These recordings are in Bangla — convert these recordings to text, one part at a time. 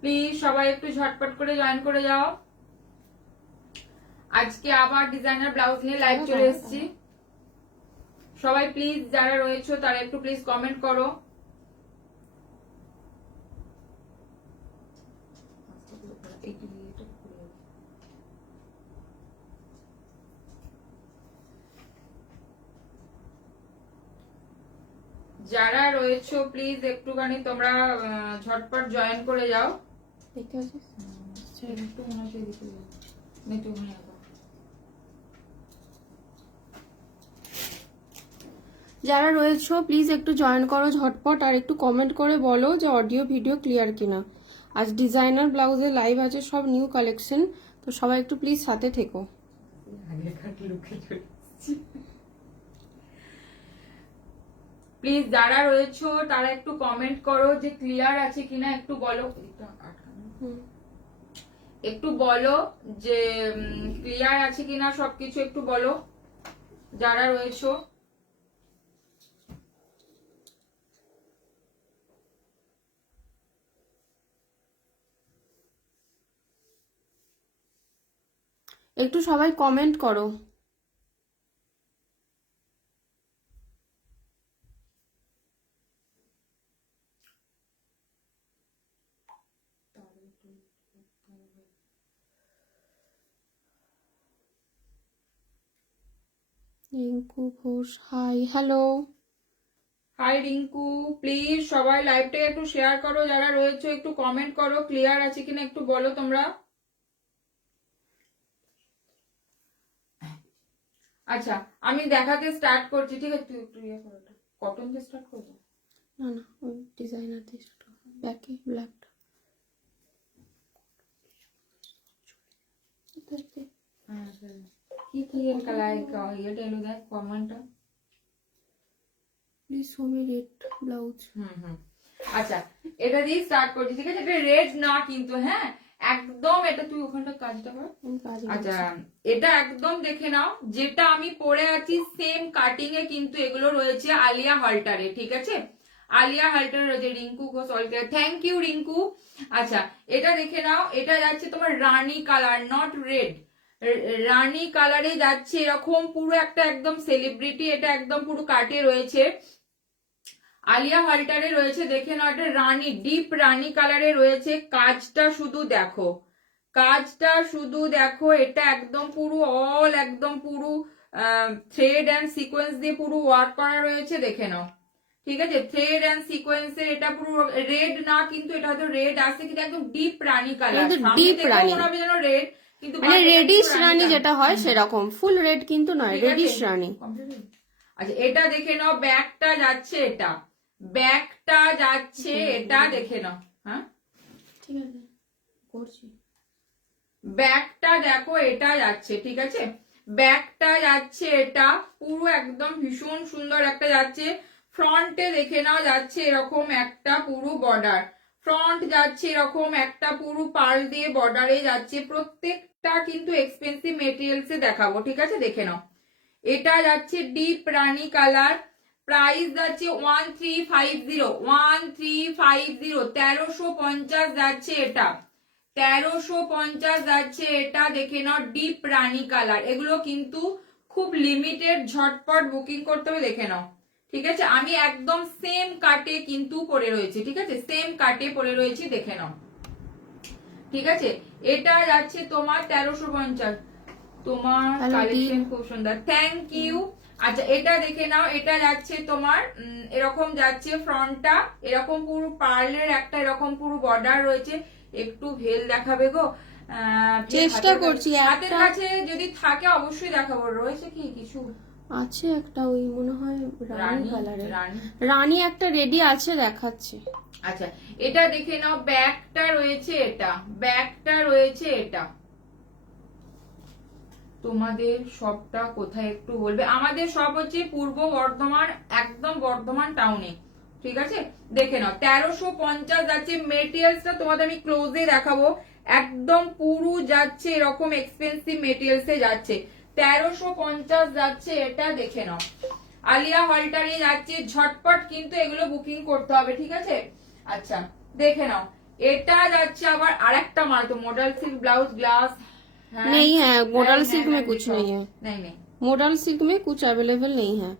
প্লিজ সবাই একটু ঝটপট করে জয়েন করে যাও। আজকে আবার ডিজাইনার ব্লাউজ নিয়ে লাইভ চলে এসেছি। সবাই প্লিজ যারা রয়েছে তারা একটু প্লিজ কমেন্ট করো। যারা রয়েছে প্লিজ একটুখানি তোমরা ঝটপট জয়েন করে যাও। দেখতে পাচ্ছিস একটু মনে হচ্ছে দিতে নেটু মনে যারা রয়েছো প্লিজ একটু জয়েন করো ঝটপট, আর একটু কমেন্ট করে বলো যে অডিও ভিডিও ক্লিয়ার কিনা। আজ ডিজাইনার ব্লাউজে লাইভ আছে, সব নিউ কালেকশন, তো সবাই একটু প্লিজ সাথে থেকো। প্লিজ যারা রয়েছে তারা একটু কমেন্ট করো যে ক্লিয়ার আছে কিনা, একটু বলো, একটু বলো যে ক্লিয়ার আছে কিনা সবকিছু একটু বলো যারা রয়েছে। একটু সবাই কমেন্ট করো। Rinku Ghosh, hi, hello. Hi Rinku, please সবাই লাইভটাকে একটু শেয়ার করো, যারা রয়েছে একটু কমেন্ট করো ক্লিয়ার আছে কিনা একটু বলো তোমরা। আচ্ছা আমি দেখাতে স্টার্ট করছি, ঠিক আছে? তুই একটু ইয়ে করো, কটন দিয়ে স্টার্ট করবো। না না, ওই ডিজাইনার দিয়ে ব্যাকে ব্ল্যাকটা। কি ক্লিয়ার কালার এটা এলো দেখ কমেন্টটা। Please show me red blouse. আচ্ছা এটা দিয়ে স্টার্ট করছি, ঠিক আছে? এটা রেড না কিন্তু, হ্যাঁ একদম। এটা তুই ওখানটা কাজটা কর। আচ্ছা এটা একদম দেখে নাও, যেটা আমি পরে আছি সেম কাটিং এ কিন্তু এগুলো রয়েছে আলিয়া হাল্টারে, ঠিক আছে? আলিয়া হাল্টার রয়েছে। রিঙ্কু ঘোষ অলকে থ্যাংক ইউ রিঙ্কু। আচ্ছা এটা দেখে নাও, এটা যাচ্ছে তোমার রানী কালার, নট রেড, রানী কালারে যাচ্ছে এরকম পুরো একটা একদম সেলিব্রিটি, এটা একদম পুরো কাটে রয়েছে, আলিয়া হাল্টারে রয়েছে। দেখে নাও এটা রানী, ডিপ রানী কালারে রয়েছে। কাজটা শুধু দেখো, কাজটা শুধু দেখো, এটা একদম পুরো অল একদম পুরো থ্রেড অ্যান্ড সিকোয়েন্স দিয়ে পুরো ওয়ার্ক করা রয়েছে, দেখে নাও, ঠিক আছে? থ্রেড অ্যান্ড সিকোয়েন্সের এটা পুরো রেড না কিন্তু, এটা হয়তো রেড আসছে কিন্তু একদম ডিপ রানী কালার, ডিপ রানী মনে হবে যেন রেড কিন্তু মানে রেডিশ রানী যেটা হয় সেরকম, ফুল রেড কিন্তু নয়, রেডিশ রানী। আচ্ছা এটা দেখে নাও, ব্যাকটা যাচ্ছে, এটা ব্যাকটা যাচ্ছে, এটা দেখে নাও। হ্যাঁ ঠিক আছে করছি। ব্যাকটা দেখো, এটা যাচ্ছে, ঠিক আছে? ব্যাকটা যাচ্ছে, এটা পুরো একদম ভীষণ সুন্দর একটা যাচ্ছে। ফ্রন্টে দেখে নাও যাচ্ছে এরকম একটা পুরো বর্ডার, ফ্রন্ট যাচ্ছে এরকম একটা পুরো পার্ল দিয়ে বর্ডারে যাচ্ছে। প্রত্যেকটা কিন্তু এক্সপেন্সিভ মেটেরিয়ালস এ দেখাবো, ঠিক আছে? দেখে নাও এটা যাচ্ছে ডিপ রানী কালার, প্রাইস যাচ্ছে 1350, 1350, 1350 যাচ্ছে এটা, 1350 যাচ্ছে এটা। দেখে নাও ডিপ রানী কালার, এগুলো কিন্তু খুব লিমিটেড, ঝটপট বুকিং করতে হবে, দেখে নাও, ঠিক আছে? আমি একদম সেম কাটে কিন্তু পরে রয়েছে, ঠিক আছে? সেম কাটে পরে রয়েছে, দেখে নাও, ঠিক আছে? এটা যাচ্ছে তোমার 1350, তোমার কালেকশন খুব সুন্দর, থ্যাংক ইউ। আচ্ছা এটা দেখে নাও, এটা যাচ্ছে তোমার এরকম যাচ্ছে, ফ্রন্টটা এরকম পুরো পার্লের একটা এরকম পুরো বর্ডার রয়েছে। একটু ভেল দেখাবে গো, চেষ্টা করছি, হাতের কাছে যদি থাকে অবশ্যই দেখাবো। রয়েছে কি কিছু আছে একটা, ওই মনে হয় রানী কালারের, রানী রানী একটা রেডি আছে, দেখাচ্ছে। আচ্ছা এটা দেখে নাও, ব্যাকটা রয়েছে, এটা ব্যাকটা রয়েছে, এটা তোমাদের সবটা কোথায় একটু বলবে? আমাদের সব হচ্ছে পূর্ব বর্ধমান, একদম বর্ধমান টাউনে, ঠিক আছে? দেখে নাও 1350 যাচ্ছে। মেটেরিয়ালসটা তোমাদের আমি ক্লোজে দেখাবো, একদম পুরো যাচ্ছে এরকম এক্সপেন্সিভ মেটেরিয়ালস এ যাচ্ছে, 1350 যাচ্ছে এটা, দেখে নাও। আলিয়া হলটারে যাচ্ছে, ঝটপট কিন্তু এগুলো বুকিং করতে হবে, ঠিক আছে। আচ্ছা দেখে নাও, এটা যাচ্ছে আবার আরেকটা মাল, তো মডেল সিল্ক ब्लाउज ग्लास नहीं है, मॉडल सिल्क में कुछ नहीं है, नहीं मॉडल सिल्क में कुछ अवेलेबल नहीं है।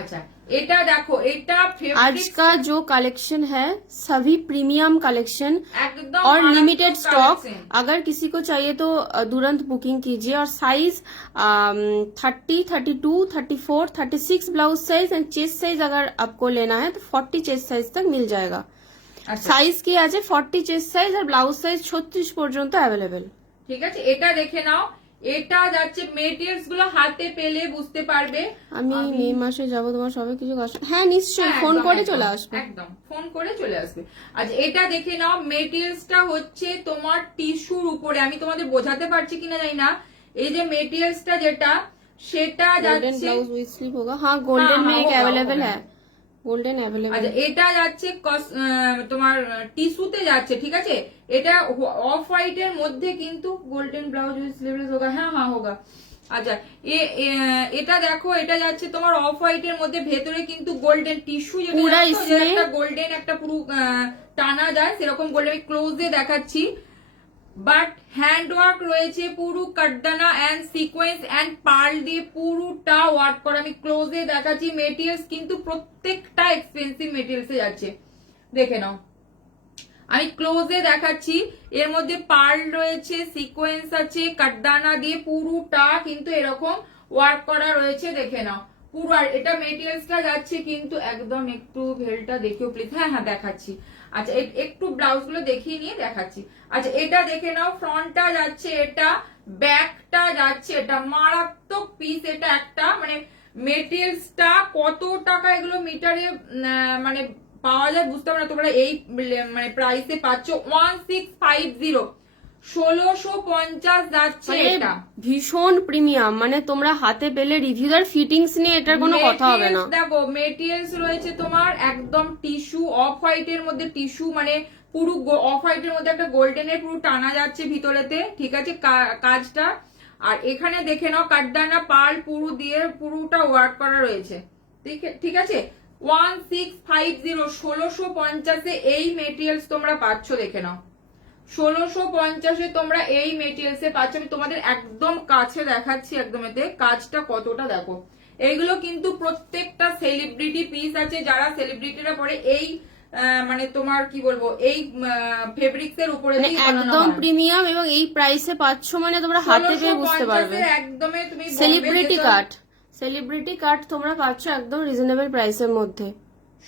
अच्छा এটা দেখো, এটা आज का जो कलेक्शन है सभी प्रीमियम कलेक्शन एकदम और मारात्मक लिमिटेड स्टॉक। collection। अगर किसी को चाहिए तो तुरंत बुकिंग कीजिए। और size 30, 32, 34, 36 blouse size and chest size अगर आपको लेना है तो 40 चेस्ट साइज तक मिल जाएगा। আচ্ছা সাইজ কি আছে 40 চেস্ট সাইজ আর ব্লাউজ সাইজ 36 পর্যন্ত অ্যাভেলেবেল। ঠিক আছে, এটা দেখে নাও, এটা যাচ্ছে মেটেরিয়ালস গুলো হাতে পেলে বুঝতে পারবে। আমি মে মাসে যাব, তোমার সবে কিছু হ্যাঁ নিশ্চয়ই হ্যাঁ, ফোন একদম, করে একদম, চলে আসবে। একদম ফোন করে চলে আসবে। আচ্ছা এটা দেখে নাও, মেটেরিয়ালসটা হচ্ছে তোমার টিস্যুর উপরে, আমি তোমাদের বোঝাতে পারছি কিনা জানি না, এই যে মেটেরিয়ালসটা যেটা সেটা गोल्डन যাচ্ছে, ब्लाउज विथ स्लीव होगा, हाँ गोल्डन में एक होगा, अवेलेबल होगा। है, গোল্ডেন অ্যাভেলেবল। আচ্ছা এটা যাচ্ছে তোমার টিস্যুতে যাচ্ছে, ঠিক আছে। এটা অফ হোয়াইট এর মধ্যে কিন্তু গোল্ডেন ব্লাউজ উইথ স্লিভলেস হোগা, হ্যাঁ হ্যাঁ হোগা। আচ্ছা এটা দেখো, এটা যাচ্ছে তোমার অফ হোয়াইট এর মধ্যে, ভেতরে কিন্তু গোল্ডেন টিস্যু, পুরা যেটা ইসমে একটা গোল্ডেন একটা পুরো টানা যায় সেরকম গোল্ডেন, আমি ক্লোজে দেখাচ্ছি। বাট হ্যান্ড ওয়ার্ক রয়েছে পুরো, কাটদানা এন্ড সিকোয়েন্স এন্ড পার্ল দিয়ে পুরোটা ওয়ার্ক করা, আমি ক্লোজে দেখাচ্ছি। মেটেরিয়ালস কিন্তু প্রত্যেকটা এক্সপেন্সিভ মেটেরিয়ালসে যাচ্ছে, দেখে নাও, আমি ক্লোজে দেখাচ্ছি। এর মধ্যে পার্ল রয়েছে, সিকোয়েন্স আছে, কাটদানা দিয়ে পুরোটা কিন্তু এরকম ওয়ার্ক করা রয়েছে, দেখে নাও পুরো। আর এটা মেটেরিয়ালসটা যাচ্ছে কিন্তু একদম, একটু ভেলটা দেখিও প্লিজ, হ্যাঁ হ্যাঁ দেখাচ্ছি। আচ্ছা একটু ব্লাউজ গুলো দেখিয়ে নিয়ে দেখাচ্ছি। আচ্ছা এটা দেখে নাও, ফ্রন্টটা যাচ্ছে এটা, ব্যাকটা যাচ্ছে এটা, মারাত্মক পিস এটা একটা, মানে মেটেরিয়ালসটা কত টাকা এগুলো মিটারে মানে পাওয়া যায় বুঝতে পারো না, তোমরা এই মানে প্রাইসে পাচ্ছ 1650, 1650 যাচ্ছে এটা। ভীষণ প্রিমিয়াম, মানে তোমরা হাতে পেলে রিভিউদার ফিটিংস নিয়ে এটার কোনো কথা হবে না। দেখো মেটেরিয়ালস রয়েছে তোমার একদম টিস্যু, অফ হোয়াইট এর মধ্যে টিস্যু, মানে পুরো অফ হোয়াইট এর মধ্যে একটা গোল্ডেন এর পুরো টানা যাচ্ছে ভিতরেতে, ঠিক আছে কাজটা। আর এখানে দেখে নাও, কাটদানা পার্ল পুরো দিয়ে পুরোটা ওয়ার্ক করা রয়েছে, ঠিক আছে। 1650, 1650 এই মেটেরিয়ালস তোমরা পাচ্ছ, দেখে নাও 1650 তোমরা এই মেটেরিয়ালস এ পাচ্ছ। আমি তোমাদের একদম কাছে দেখাচ্ছি, একদম এতে কাজটা কতটা দেখো। এইগুলো কিন্তু প্রত্যেকটা সেলিব্রিটি পিস আছে, যারা সেলিব্রিটিরা পরে এই মানে তোমার কি বলবো, এই ফেব্রিক্স এর উপরে একদম প্রিমিয়াম, এবং এই প্রাইসে পাচ্ছ মানে তোমরা হাতে পেয়ে বুঝতে পারবে। একদমই তুমি সেলিব্রিটি কাট তোমরা পাচ্ছ একদম রিজনেবল প্রাইসের মধ্যে,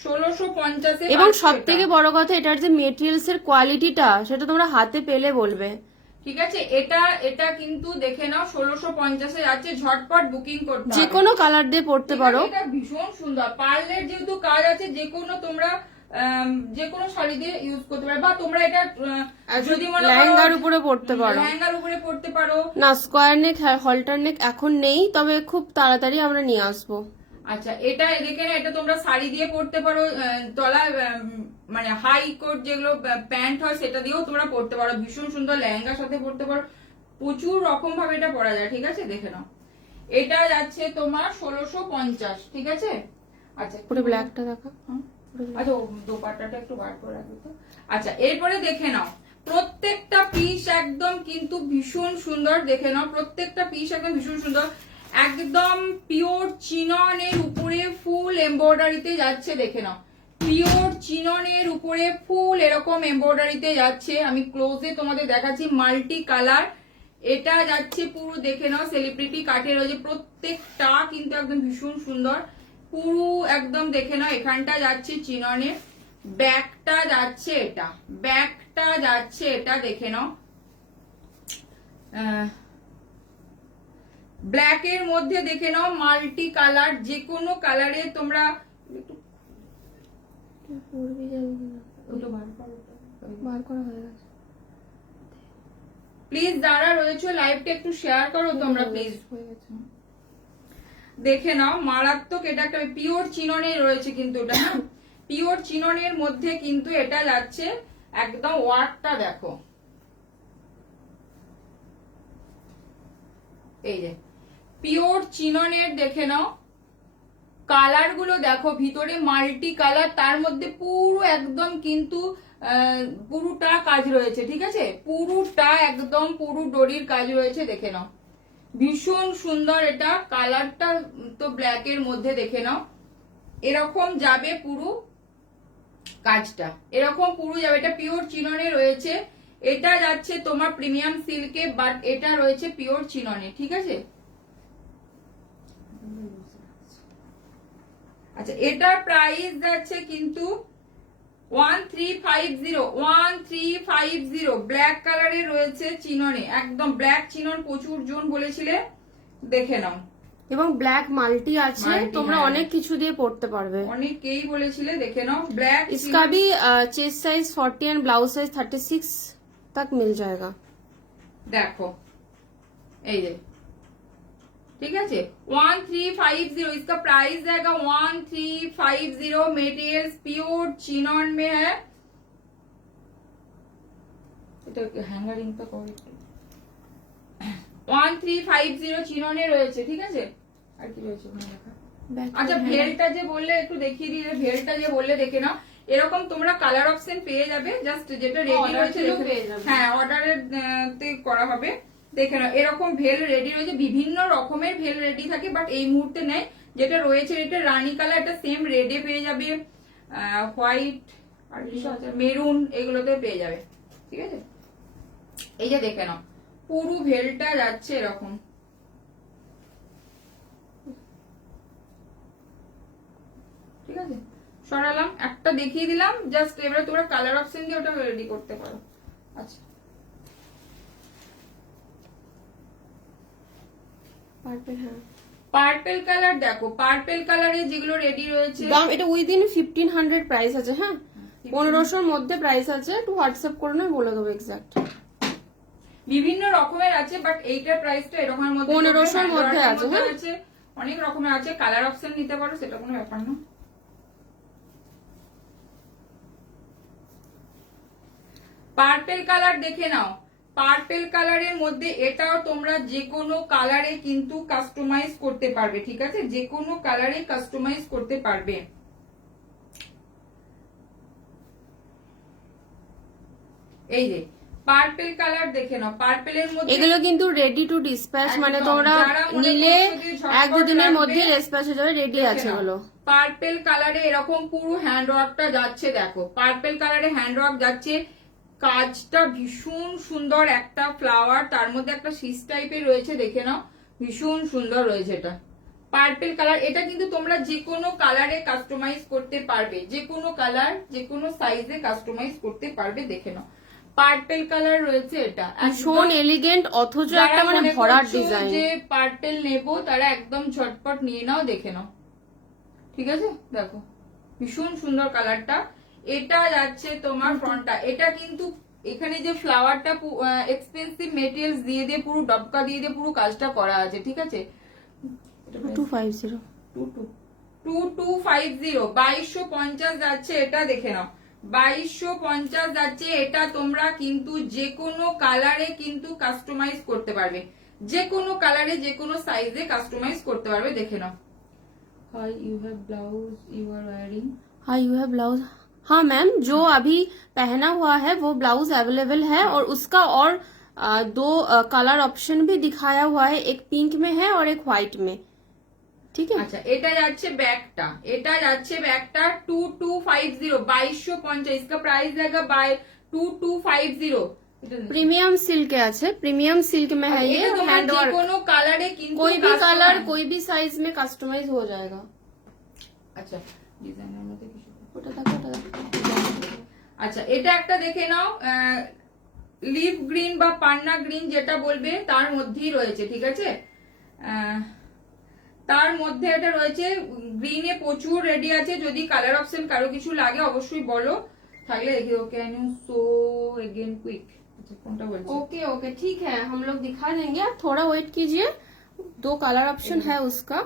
1650। এবং সব থেকে বড় কথা এটার যে মেটেরিয়ালস এর কোয়ালিটিটা সেটা তোমরা হাতে পেলে বলবে, ঠিক আছে। এটা কিন্তু দেখে নাও 1650 যাচ্ছে, ঝটপট বুকিং করতে হবে। যে কোনো কালার দিয়ে পড়তে পারো। এটা ভীষণ সুন্দর, পার্লের যেহেতু কাজ আছে, যে কোনো তোমরা যে কোনো শাড়ি দিয়ে ইউজ করতে পারো, বা তোমরা এটা যদি মনে করো লেহেঙ্গার উপরে পড়তে পারো, লেহেঙ্গার উপরে পড়তে পারো। না স্কোয়ার নেক হল্টার নেক এখন নেই, তবে খুব তাড়াতাড়ি আমরা নিয়ে আসবো। আচ্ছা এটা দেখে না, এটা তোমরা শাড়ি দিয়ে পরতে পারো, তলায় মানে হাই কোট যেগুলো প্যান্ট হয় সেটা দিয়েও তোমরা পরতে পারো, ভীষণ সুন্দর, লেহেঙ্গার সাথে পরতে পারো, প্রচুর রকম ভাবে এটা পরা যায়, ঠিক আছে। দেখে নাও, এটা যাচ্ছে তোমার 1650, ঠিক আছে। আচ্ছা পুরো ব্ল্যাকটা দেখা, আচ্ছা দোপাট্টাটা একটু বার করে রাখো তো। আচ্ছা এরপরে দেখে নাও, প্রত্যেকটা পিস একদম কিন্তু ভীষণ সুন্দর, দেখে নাও প্রত্যেকটা পিস একদম ভীষণ সুন্দর, একদম পিওর চিননের উপরে ফুল এমব্রয়ডারিতে যাচ্ছে, দেখে নাও পিওর চিননের উপরে ফুল এরকম এমব্রয়ডারিতে যাচ্ছে। আমি ক্লোজে তোমাদের দেখাচ্ছি, মাল্টি কালার এটা যাচ্ছে পুরো, দেখে নাও সেলিব্রিটি কাটে রয়েছে, প্রত্যেকটা কিন্তু একদম ভীষণ সুন্দর পুরো একদম, দেখে নাও এখানটা যাচ্ছে চিননের, ব্যাকটা যাচ্ছে এটা, ব্যাকটা যাচ্ছে এটা, দেখে নাও ব্ল্যাক এর মধ্যে, দেখে নাও মাল্টি কালার, যে কোনো কালারে তোমরা প্লিজ যারা রয়েছে লাইভটা একটু শেয়ার করো তোমরা প্লিজ। দেখে নাও মারাত্মক, এটা একটা পিওর চিননের রয়েছে কিন্তু, এটা না পিওর চিননের মধ্যে কিন্তু এটা যাচ্ছে, একদম ওয়ার্কটা দেখো, এই যে পিওর চিননের, দেখে নাও কালার গুলো দেখো, ভিতরে মাল্টি কালার, তার মধ্যে পুরো একদম কিন্তু পুরোটা কাজ রয়েছে, ঠিক আছে, পুরোটা একদম পুরো ডোরির কাজ রয়েছে, দেখে নাও ভীষণ সুন্দর। এটা কালারটা তো ব্ল্যাক এর মধ্যে, দেখে নাও এরকম যাবে পুরো কাজটা, এরকম পুরো যাবে। এটা পিওর চিননে রয়েছে, এটা যাচ্ছে তোমার প্রিমিয়াম সিল্কে, বাট এটা রয়েছে পিওর চিননে, ঠিক আছে। আচ্ছা, এটার প্রাইস যাচ্ছে কিন্তু 1350 ব্ল্যাক কালারে রয়েছে চিননে, একদম ব্ল্যাক চিনন প্রচুর জন বলেছিলে, দেখে নাও। এবং ব্ল্যাক মাল্টি আছে, তোমরা অনেক কিছু দিয়ে পড়তে পারবে, অনেকেই বলেছিলে, দেখে নাও ব্ল্যাক। इसका भी chest size 40 and blouse size 36 तक मिल जाएगा। দেখো এই যে, ठीक है 1350, इसका प्राइस रहेगा 1350। मेटेरियल्स प्योर चिनॉन में है। হ্যাঙ্গারিং তো করে 1350 চিননে রয়েছে, ঠিক আছে। আর কি রয়েছে ওখানে লেখা? আচ্ছা, ভেলটা যে বললে একটু দেখিয়ে দিলে, ভেলটা যে বললে দেখে নাও, এরকম তোমরা কালার অপশন পেয়ে যাবে, জাস্ট যেটা রেডি রয়েছে হ্যাঁ অর্ডারের করা হবে, দেখে নাও এরকম ভেল রেডি রয়েছে, বিভিন্ন রকমের ভেল রেডি থাকে, বাট এই মুহূর্তে নেই। যেটা রয়েছে এটা রানী কালার, এটা সেম রেডে পেয়ে যাবে, হোয়াইট আর মেরুন এগুলোতে পেয়ে যাবে, ঠিক আছে। এই যে দেখে নাও পুরো ভেলটা যাচ্ছে এরকম, ঠিক আছে। সরালাম, একটা দেখিয়ে দিলাম জাস্ট, এবারে তোমরা কালার অপশন দিয়ে ওটা রেডি করতে পারো। আচ্ছা, পার্পল, হ্যাঁ পার্পল কালার দেখো, পার্পল কালারে যেগুলো রেডি রয়েছে, দাম এটা উইদিন 1500 প্রাইস আছে, হ্যাঁ 1500 মধ্যে প্রাইস আছে, একটু হোয়াটসঅ্যাপ করে না বলে দেবো এক্সাক্ট। বিভিন্ন রকমের আছে, বাট এইটার প্রাইসটা এরকমের মধ্যে 1500 মধ্যে আছে, হ্যাঁ অনেক রকমের আছে, কালার অপশন নিতে পারো, সেটা কোনো ব্যাপার না। পার্পল কালার দেখে নাও, পার্পল কালারের মধ্যে এটাও তোমরা যে কোনো কালারে কিন্তু কাস্টমাইজ করতে পারবে, ঠিক আছে, যে কোনো কালারে কাস্টমাইজ করতে পারবে। এই যে পার্পল কালার দেখে নাও, পার্পলের মধ্যে এগুলো কিন্তু রেডি টু ডিসপ্যাচ, মানে তোমরা নিলে এক দুদিনের মধ্যে ডিসপ্যাচ হয়ে যাবে, রেডি আছে এগুলো। পার্পল কালারে এরকম পুরো হ্যান্ড ওয়ার্কটা যাচ্ছে, দেখো পার্পল কালারে হ্যান্ড ওয়ার্ক যাচ্ছে, কাজটা ভীষণ সুন্দর, একটা ফ্লাওয়ার তার মধ্যে একটা শীষ টাইপের রয়েছে, দেখে নাও ভীষণ সুন্দর রয়েছে এটা পার্পল কালার। এটা কিন্তু তোমরা যে কোনো কালারে কাস্টমাইজ করতে পারবে, যে কোনো কালার যে কোনো সাইজে কাস্টমাইজ করতে পারবে, দেখে নাও পার্পল কালার রয়েছে, এটা ভীষণ এলিগেন্ট, অথচ একটা মানে ভরার ডিজাইন। যে পার্পল নেবো তারা একদম ঝটপট নিয়ে নাও, দেখে নাও, ঠিক আছে। দেখো ভীষণ সুন্দর কালারটা, এটা যাচ্ছে তোমার ফ্রন্টটা, এটা কিন্তু এখানে যে ফ্লাওয়ারটা এক্সপেন্সিভ মেটেরিয়ালস দিয়ে দিয়ে পুরো ডবকা দিয়ে দিয়ে পুরো কাজটা করা আছে, ঠিক আছে। 2250 2250 যাচ্ছে, এটা দেখে নাও 2250 যাচ্ছে, এটা তোমরা কিন্তু যে কোনো কালারে কিন্তু কাস্টমাইজ করতে পারবে, যে কোনো কালারে যে কোনো সাইজে কাস্টমাইজ করতে পারবে, দেখে নাও। Hi you have blouse you are wearing, हाँ यू है ब्लाउज, हाँ मैम जो अभी पहना हुआ है वो ब्लाउज अवेलेबल है, और उसका और दो कलर ऑप्शन भी दिखाया हुआ है, एक पिंक में है और एक व्हाइट में, ठीक है। আচ্ছা, এটা যাচ্ছে ব্যাগটা, এটা যাচ্ছে ব্যাগটা 2250 2250, इसका प्राइस रहेगा बाय 2250। प्रीमियम सिल्क আছে, प्रीमियम सिल्क में है ये, हैंड वर्क, কোনো কালারে কিন্তু कोई भी कलर कोई भी साइज में कस्टमाइज हो जाएगा। আচ্ছা, ডিজাইনের মধ্যে কিছু ওটা দেখো, ওটা দেখো। আচ্ছা, এটা একটা দেখে নাও, লিভ গ্রিন বা পান্না গ্রিন যেটা বলবে তার মধ্যেই রয়েছে, ঠিক আছে। তার মধ্যে এটা রয়েছে, গ্রিনে প্রচুর রেডি আছে, যদি কালার অপশন কারো কিছু লাগে অবশ্যই বলো, থাকলে দেখি। Can you show again quick, अच्छा কোনটা বলছো? ओके ओके ठीक है, हम लोग दिखा देंगे, आप थोड़ा वेट कीजिए, दो कलर ऑप्शन है उसका।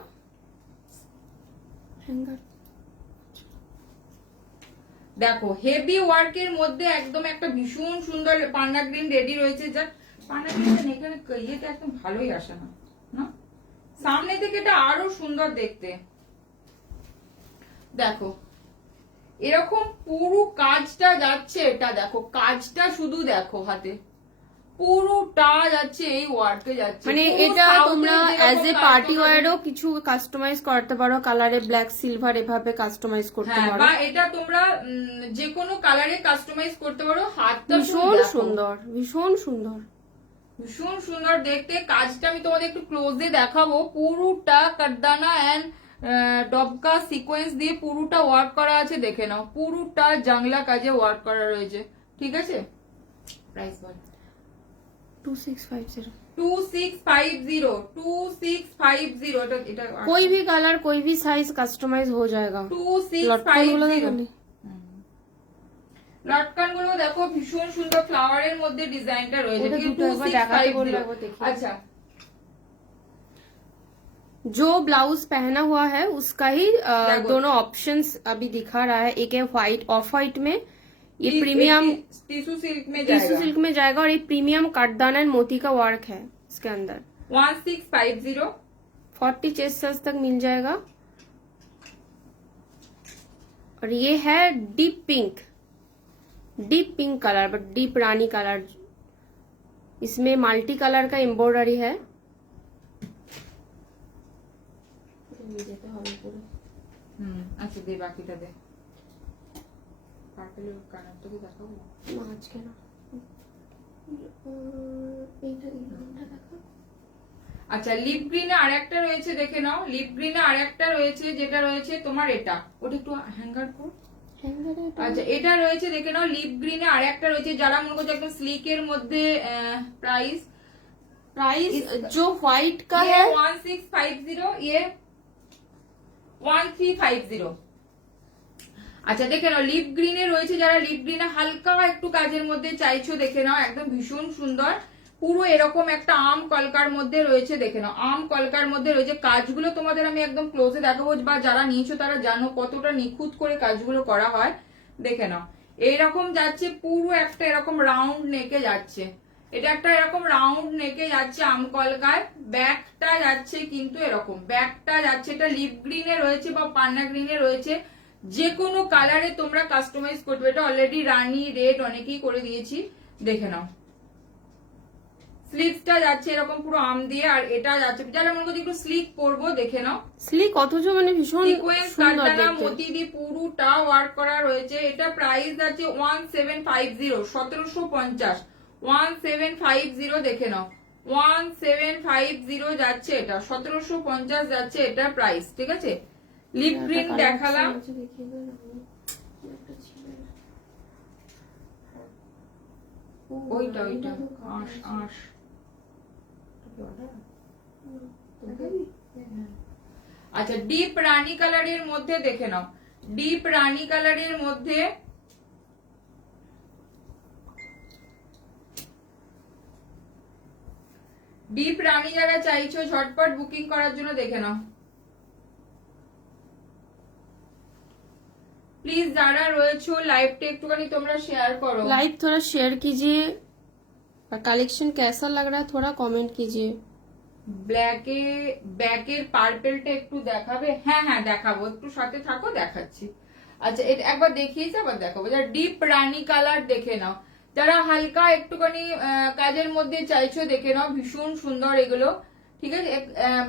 हैंगर দেখো হেভি ওয়ার্কের মধ্যে একদম একটা ভীষণ সুন্দর পান্না গ্রিন রেডি রয়েছে, যা পান্না গ্রিন এখানে ইয়েতে একদম ভালোই আসে না, না সামনে থেকে এটা আরো সুন্দর দেখতে, দেখো এরকম পুরো কাজটা যাচ্ছে, এটা দেখো কাজটা শুধু দেখো হাতে পুরোটা যাচ্ছে এই ওয়ার্কে যাচ্ছে, মানে পুরো এটা South তোমরা এর যেরকম অ্যাজ এ কাজ পার্টি তোমরা ওয়্যারও কিছু কাস্টমাইজ করতে পারো, কালারে ব্ল্যাক সিলভার এভাবে কাস্টমাইজ করতে হ্যাঁ, পারো। বা এটা তোমরা যে কোনো কালারে কাস্টমাইজ করতে পারো। হাতটা ভীষণ দেখো। সুন্দর, ভীষণ সুন্দর, ভীষণ সুন্দর দেখতে। কাজটা আমি তোমাদের একটু ক্লোজে দেখাবো। পুরোটা কাটদানা এন্ড ডবকা সিকোয়েন্স দিয়ে পুরোটা ওয়ার্ক করা আছে, দেখে নাও পুরোটা জাংলা কাজে ওয়ার্ক করা রয়েছে, ঠিক আছে। প্রাইস বল 2650। 2650 এটা এটা कोई भी कलर कोई भी साइज कस्टमाइज हो जाएगा। 2650। লটকান গুলো দেখো ভীষণ সুন্দর ফ্লাওয়ারের মধ্যে ডিজাইনটা রয়েছে, ওটা ঠিক দুটো একবার দেখাতে বললে একবার 2650। দেখিয়ে। আচ্ছা, जो ब्लाउज पहना हुआ है उसका ही देखो। दोनों ऑप्शंस अभी दिखा रहा है। एक है व्हाइट, ऑफ व्हाइट में ये प्रीमियम टिश्यू सिल्क में टिश्यू जाएगा। सिल्क में जाएगा, और ये प्रीमियम कटदाना एंड मोती का वर्क है इसके अंदर। 1650। 40 चेस्ट साइज तक मिल जाएगा। और ये है deep pink colour, but deep Rani colour. इसमें मल्टी कलर का एम्ब्रॉयडरी है। আচ্ছা দে বাকিটা দে। পার্পল কালারটা কি দেখাবো? আজকে না, আচ্ছা, লিপ গ্রিনে আরেকটা রয়েছে, দেখে নাও। লিপ গ্রিনে আরেকটা রয়েছে, যেটা রয়েছে তোমার এটা, ওটা একটু হ্যাঙ্গার কর। আচ্ছা, এটা রয়েছে, দেখে নাও। লিপ গ্রিনে আরেকটা রয়েছে, যারা মনে করছে একদম স্লিকের মধ্যে। প্রাইস जो व्हाइट का ये है 1650, ये 1350। আচ্ছা, দেখে নাও লিপ গ্রিনে রয়েছে, যারা লিপ গ্রিনে হালকা একটু কাজের মধ্যে চাইছো, দেখে নাও একদম ভীষণ সুন্দর। পুরো এরকম একটা আম কলকার মধ্যে রয়েছে, দেখে নাও আম কলকার মধ্যে রয়েছে। কাজগুলো তোমাদের আমি একদম ক্লোজে দেখাবো, বা যারা নিয়েছো তারা জানো কতটা নিখুঁত করে কাজগুলো করা হয়, দেখে নাও। এইরকম যাচ্ছে পুরো একটা এরকম রাউন্ড নেকে যাচ্ছে, এটা একটা এরকম রাউন্ড নেকে যাচ্ছে আম কলকায়। ব্যাকটা যাচ্ছে কিন্তু এরকম, ব্যাকটা যাচ্ছে, এটা লিপ গ্রিনে রয়েছে বা পান্না গ্রিনে রয়েছে, যে কোনো কালারে তোমরা কাস্টমাইজ করবে। এটা অলরেডি রানী রেড অনেকেই করে দিয়েছি, দেখে নাও। স্লিভসটা যাচ্ছে এরকম পুরো আম দিয়ে, আর এটা যাচ্ছে যারা মনে করছে একটু স্লিক করবো, দেখে নাও। স্লিক অথচ মানে ভীষণ সিকোয়েন্স সুন্দর কাটদানা দেখতে। মতি দিয়ে পুরোটা ওয়ার্ক করা রয়েছে। এটা প্রাইস যাচ্ছে 1750, 1750, 1750, দেখে নাও 1750 যাচ্ছে, এটা 1750 যাচ্ছে এটা প্রাইস, ঠিক আছে। লিপ গ্রিন দেখালাম। ওইটা ওইটা আশ আশ আচ্ছা, ডিপ রানী কালারের মধ্যে, দেখে নাও ডিপ রানী কালারের মধ্যে। ডিপ রানী যারা চাইছো ঝটপট বুকিং করার জন্য, দেখে নাও প্লিজ। যারা রয়েছো লাইভটা একটুখানি তোমরা শেয়ার করো। लाइव थोड़ा शेयर कीजिए, और कलेक्शन कैसा लग रहा है थोड़ा कमेंट कीजिए। ব্যাকের পার্পেলটা একটু দেখাবে? হ্যাঁ হ্যাঁ দেখাবো, একটু সাথে থাকো, দেখাচ্ছি। আচ্ছা, এটা একবার দেখিয়েছি, আবার দেখাবো। যারা ডিপ রানী কালার, দেখে নাও। যারা হালকা একটুখানি কাজের মধ্যে চাইছো, দেখে নাও ভীষণ সুন্দর এগুলো, ঠিক আছে।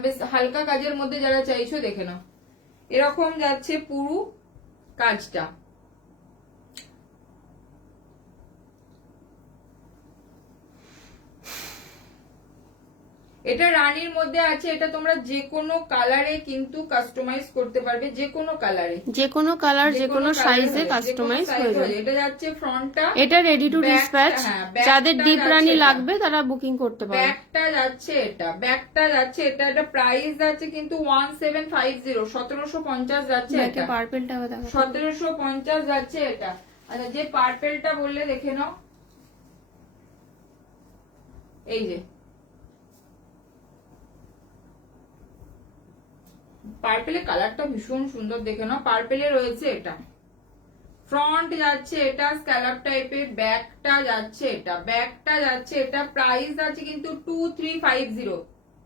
বেশ হালকা কাজের মধ্যে যারা চাইছো, দেখে নাও এরকম যাচ্ছে পুরো কাজটা। এটা রানীর মধ্যে আছে, এটা তোমরা যে কোনো কালারে কিন্তু কাস্টমাইজ করতে পারবে, যে কোনো কালারে, যে কোনো কালার যে কোনো সাইজে কাস্টমাইজ হয়ে যাবে। এটা যাচ্ছে ফ্রন্টটা, এটা রেডি টু ডিসপ্যাচ। যাদের ডিপ রানী লাগবে তারা বুকিং করতে পারে। ব্যাকটা যাচ্ছে এটা, ব্যাকটা যাচ্ছে এটা। এটা প্রাইস যাচ্ছে কিন্তু 1750, 1750 যাচ্ছে এটা। পার্পেলটা দেখো, 1750 যাচ্ছে এটা। আচ্ছা, যে পার্পেলটা বললে, দেখে নাও এই যে পার্পেলের কালারটা ভীষণ সুন্দর, দেখে নাও। পার্পেলে রয়েছে এটা, ফ্রন্ট যাচ্ছে এটা স্ক্যালপ টাইপের, ব্যাকটা যাচ্ছে এটা, ব্যাকটা যাচ্ছে এটা। প্রাইস আছে কিন্তু 2350,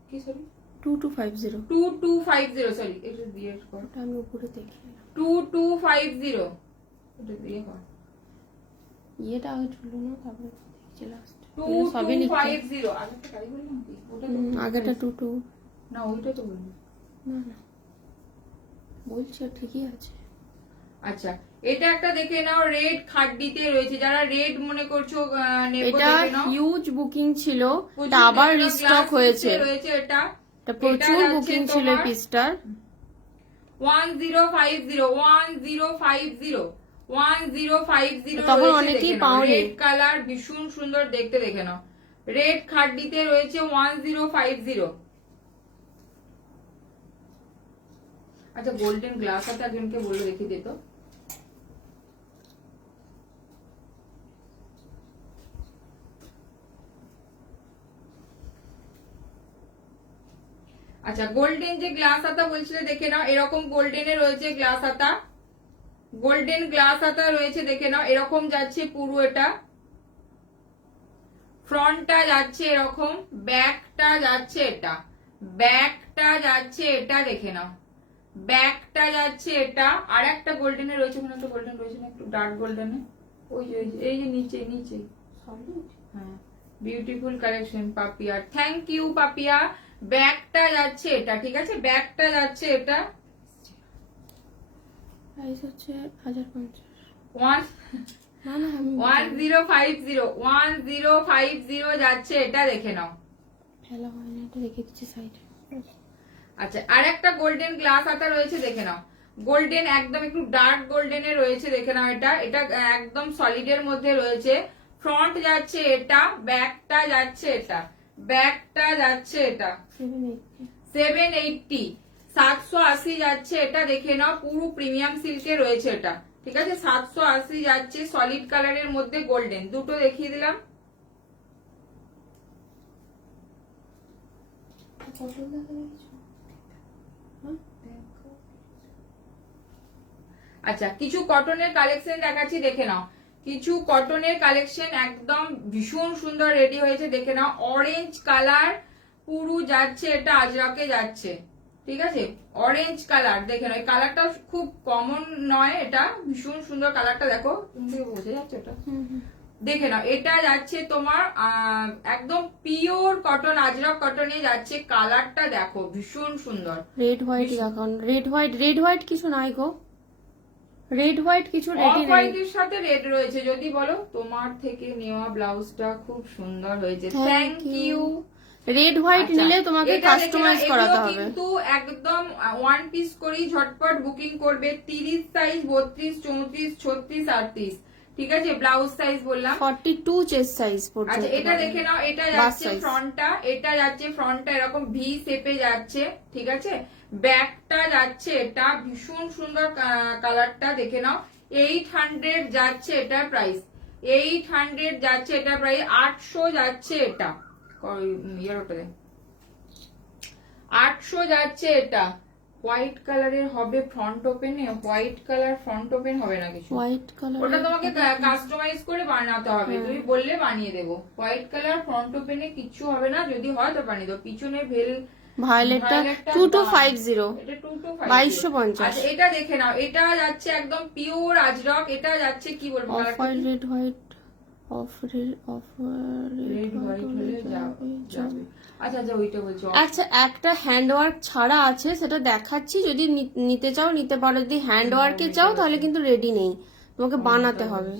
কি সরি 2250। 2250, সরি এটা দিয়ে আমি উপরে দেখি। 2250 এটা দিয়ে কর ইয়েটা আগে ছিল না, তারপরে দেখছি লাস্ট 2250 আগেরটা কাই বললাম কি ওটা তো আগেটা 22 না ওইটা তো বললি না না বলছে ঠিকই আছে। আচ্ছা এটা একটা দেখে নাও, রেড খাড্ডিতে রয়েছে, যারা রেড মনে করছো নেবো এটা দেখে নাও। হিউজ বুকিং ছিল, প্রচুর এটা আবার দেখে নাও, রিস্টক glass হয়েছে। piece এ রয়েছে এটা এটা প্রচুর যাচ্ছে বুকিং ছিল এই তোমার পিসটার। 1050 তখন অনেকেই পাওনি। রেড কালার ভীষণ সুন্দর দেখতে, দেখে নাও রেড খাড্ডিতে রয়েছে 1050। আচ্ছা গোল্ডেন গ্লাস আছে, একজনকে বলে রেখে দিত। আচ্ছা গোল্ডেন যে গ্লাস হাতা বলছিলে দেখে নাও, এরকম গোল্ডেনে রয়েছে গ্লাস হাতা, গোল্ডেন গ্লাস হাতা রয়েছে দেখে নাও, এরকম যাচ্ছে পুরো এটা, ফ্রন্টটা যাচ্ছে এরকম, ব্যাকটা যাচ্ছে এটা, ব্যাকটা যাচ্ছে এটা দেখে নাও, ব্যাকটা যাচ্ছে এটা। আর একটা গোল্ডেনে রয়েছে, ওখানে একটা গোল্ডেন রয়েছে না একটু ডার্ক গোল্ডেনে, ওই যে এই যে নিচে নিচে, হ্যাঁ beautiful collection Papiya, thank you Papiya. ব্যাকটা যাচ্ছে এটা, ঠিক আছে ব্যাকটা যাচ্ছে এটা, প্রাইস হচ্ছে 1050। ওয়ান না না আমি 1050 যাচ্ছে এটা দেখে নাও। ফেলা হয় না, এটা রেখে দিচ্ছি সাইডে। আচ্ছা আর একটা গোল্ডেন গ্লাস হাতা রয়েছে দেখে নাও, গোল্ডেন একদম একটু ডার্ক গোল্ডেনে রয়েছে দেখে নাও, এটা এটা একদম সলিডের মধ্যে রয়েছে, ফ্রন্ট যাচ্ছে এটা, ব্যাকটা যাচ্ছে এটা, ব্যাকটা যাচ্ছে এটা 780 780 যাচ্ছে এটা দেখে নাও, পুরো প্রিমিয়াম সিল্কে রয়েছে এটা, ঠিক আছে 780 যাচ্ছে, সলিড কালারের মধ্যে গোল্ডেন, দুটো দেখিয়ে দিলাম। আচ্ছা কিছু কটনের কালেকশন দেখাচ্ছি দেখে নাও, কিছু কটনের কালেকশন একদম ভীষণ সুন্দর রেডি হয়েছে দেখে নাও, অরেঞ্জ কালার পুরো যাচ্ছে এটা, আজরাকে যাচ্ছে, ঠিক আছে অরেঞ্জ কালার দেখে নাও, এই কালারটা খুব কমন নয়, এটা ভীষণ সুন্দর কালারটা, দেখো তুমি বোঝা যাচ্ছে এটা, দেখে নাও এটা যাচ্ছে তোমার একদম পিওর কটন, আজরক কটনে যাচ্ছে, কালারটা দেখো ভীষণ সুন্দর, রেড হোয়াইট দেখান, রেড হোয়াইট কিছু নাই গো, রেড হোয়াইট কিছু রেডি অফ হোয়াইটের সাথে রেড রয়েছে, যদি বলো তোমার থেকে নেওয়া ব্লাউজটা খুব সুন্দর হয়েছে, থ্যাংক ইউ। রেড হোয়াইট নিলে তোমাকে কাস্টমাইজ করাতে হবে, কিন্তু একদম ওয়ান পিস করেই ঝটপট বুকিং করবে, 30 সাইজ 32 34 36 38, ঠিক আছে ব্লাউজ সাইজ বললাম 42 চেস্ট সাইজ পর্যন্ত। আচ্ছা এটা দেখে নাও, এটা যাচ্ছে ফ্রন্টটা, এটা যাচ্ছে ফ্রন্টটা এরকম ভি শেপে যাচ্ছে, ঠিক আছে ব্যাকটা যাচ্ছে এটা, ভীষণ সুন্দর কালারটা দেখে নাও, 800 যাচ্ছে এটার প্রাইস, 800 যাচ্ছে এটার প্রাইস, 800 যাচ্ছে এটা, 800 যাচ্ছে এটা, হোয়াইট কালারের হবে ফ্রন্ট ওপেনে, হোয়াইট কালার ফ্রন্ট ওপেন হবে না কিছু, হোয়াইট কালার ওটা তোমাকে কাস্টমাইজ করে বানাতে হবে, তুমি বললে বানিয়ে দেবো, হোয়াইট কালার ফ্রন্ট ওপেনে কিছু হবে না, যদি হয় তো বানিয়ে দেবো, পিছনে ভেল ভায়োলেটটা 2250, এটা 2250। আচ্ছা এটা দেখে নাও, এটা যাচ্ছে একদম পিওর আজরক, এটা যাচ্ছে কি বলবো off white red white of red white হলে যাবে। আচ্ছা আচ্ছা ওইটা বলছো, আচ্ছা একটা হ্যান্ড ওয়ার্ক ছাড়া আছে, সেটা দেখাচ্ছি, যদি নিতে চাও নিতে পারো, যদি হ্যান্ড ওয়ার্কে চাও তাহলে কিন্তু রেডি নেই, তোমাকে বানাতে হবে।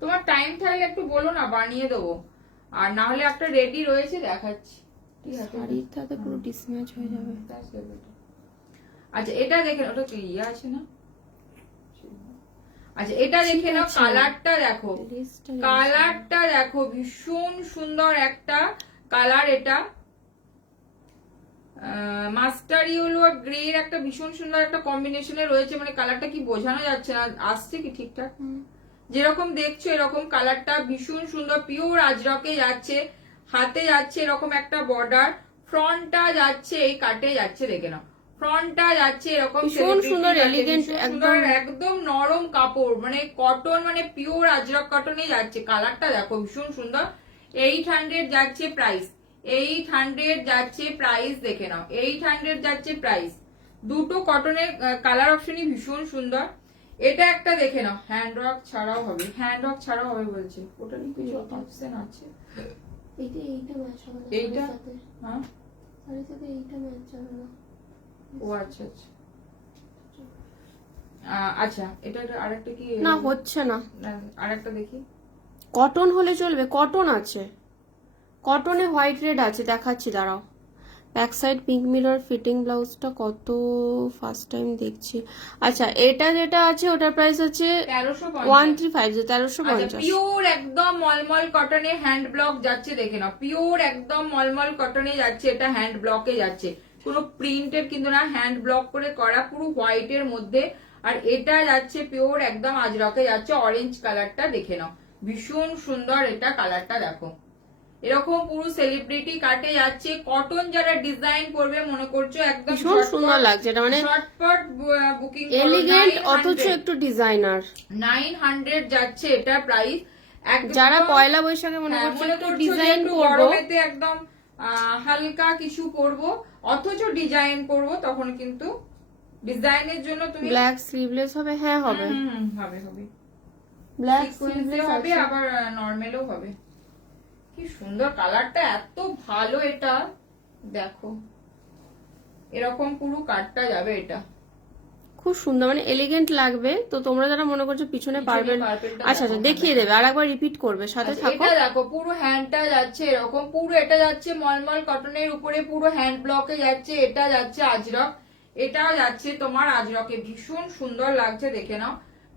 তোমার টাইম থাকলে একটু বলো না, বানিয়ে দেবো, আর না হলে একটা রেডি রয়েছে দেখাচ্ছি, ঠিক আছে শাড়ির সাথে পুরো ডিসম্যাচ হয়ে যাবে। আচ্ছা এটা দেখে ওটা কি ইয়ে আছে না, আচ্ছা এটা দেখে নাও, কালারটা দেখো, কালারটা দেখো ভীষণ সুন্দর একটা কালার, এটা মাস্টার ইয়েলো আর গ্রে এর একটা ভীষণ সুন্দর একটা কম্বিনেশনে রয়েছে, মানে কালারটা কি বোঝানো যাচ্ছে না, আসছে কি ঠিকঠাক, যেরকম দেখছো এরকম কালারটা ভীষণ সুন্দর, পিওর আজরকে যাচ্ছে, হাতে যাচ্ছে এরকম একটা বর্ডার, ফ্রন্টটা যাচ্ছে এই কাটে যাচ্ছে দেখে নাও, ফ্রন্টটা যাচ্ছে এরকম ভীষণ সুন্দর এলিগেন্ট, একদম নরম কাপড়, মানে কটন, মানে পিওর আজরক কটনে যাচ্ছে, কালারটা দেখো ভীষণ সুন্দর, 800 যাচ্ছে প্রাইস, 800 যাচ্ছে প্রাইস দেখে নাও, 800 যাচ্ছে প্রাইস, দুটো কটনের কালার অপশনই ভীষণ সুন্দর। এটা একটা দেখে নাও, হ্যান্ড ওয়ার্ক ছাড়াও হবে, হ্যান্ড ওয়ার্ক ছাড়াও হবে বলছে, ওটা নিয়ে কিছু অপশন আছে। এইটা ম্যাচ হবে না, এইটা হ্যাঁ শাড়ির সাথে এইটা ম্যাচ হবে না। ও আচ্ছা আচ্ছা আচ্ছা, এটা আরেকটা কি না হচ্ছে না, আরেকটা দেখি। কটন হলে চলবে, কটন আছে, কটনে হোয়াইট রেড আছে, দেখাচ্ছি দাঁড়াও। Back side pink mirror fitting ব্লাউজটা কত, ফার্স্ট টাইম দেখছি। আচ্ছা এটা যেটা আছে ওটার প্রাইস আছে 1350, 1350। পিওর একদম মলমল কটনে হ্যান্ড ব্লক যাচ্ছে, দেখে নাও, পিওর একদম মলমল কটনে যাচ্ছে, এটা হ্যান্ড ব্লকে যাচ্ছে, কোনো প্রিন্টের কিন্তু না, হ্যান্ড ব্লক করে করা, পুরো হোয়াইটের মধ্যে। আর এটা যাচ্ছে পিওর একদম আজরকে যাচ্ছে, অরেঞ্জ কালারটা দেখে নাও, ভীষণ সুন্দর এটা কালারটা দেখো, এরকম পুরো সেলিব্রিটি কাটে যাচ্ছে। কটন যারা ডিজাইন করবে মনে করছো একদম ভীষণ সুন্দর লাগছে, এটা মানে শর্টকাট বুকিং এলিগেন্ট অথচ একটু ডিজাইনার। 900 যাচ্ছে এটা প্রাইস। যারা পয়লা বৈশাখে মনে করছো একটু ডিজাইন করবো, একদম হালকা কিছু করবো অথচ ডিজাইন করবো, তখন কিন্তু ডিজাইনের জন্য তুমি ব্ল্যাক স্লিভলেস হবে, হ্যাঁ হবে, হবে হবে, ব্ল্যাক স্লিভলেস হবে, আবার নরমালও হবে। কি সুন্দর কালারটা, এত ভালো এটা দেখো, এরকম পুরো কাটটা যাবে, এটা খুব সুন্দর মানে এলিগেন্ট লাগবে। তো তোমরা যারা মনে করছো পিছনে পারবেন, আচ্ছা আচ্ছা দেখিয়ে দেবে, আর একবার রিপিট করবে, সাথে থাকো। এটা দেখো পুরো হ্যান্ডটা যাচ্ছে এরকম, পুরো এটা যাচ্ছে মলমল কটনের উপরে, পুরো হ্যান্ড ব্লকে যাচ্ছে, এটা যাচ্ছে আজরক, এটাও যাচ্ছে তোমার আজরকে, ভীষণ সুন্দর লাগছে দেখে নাও,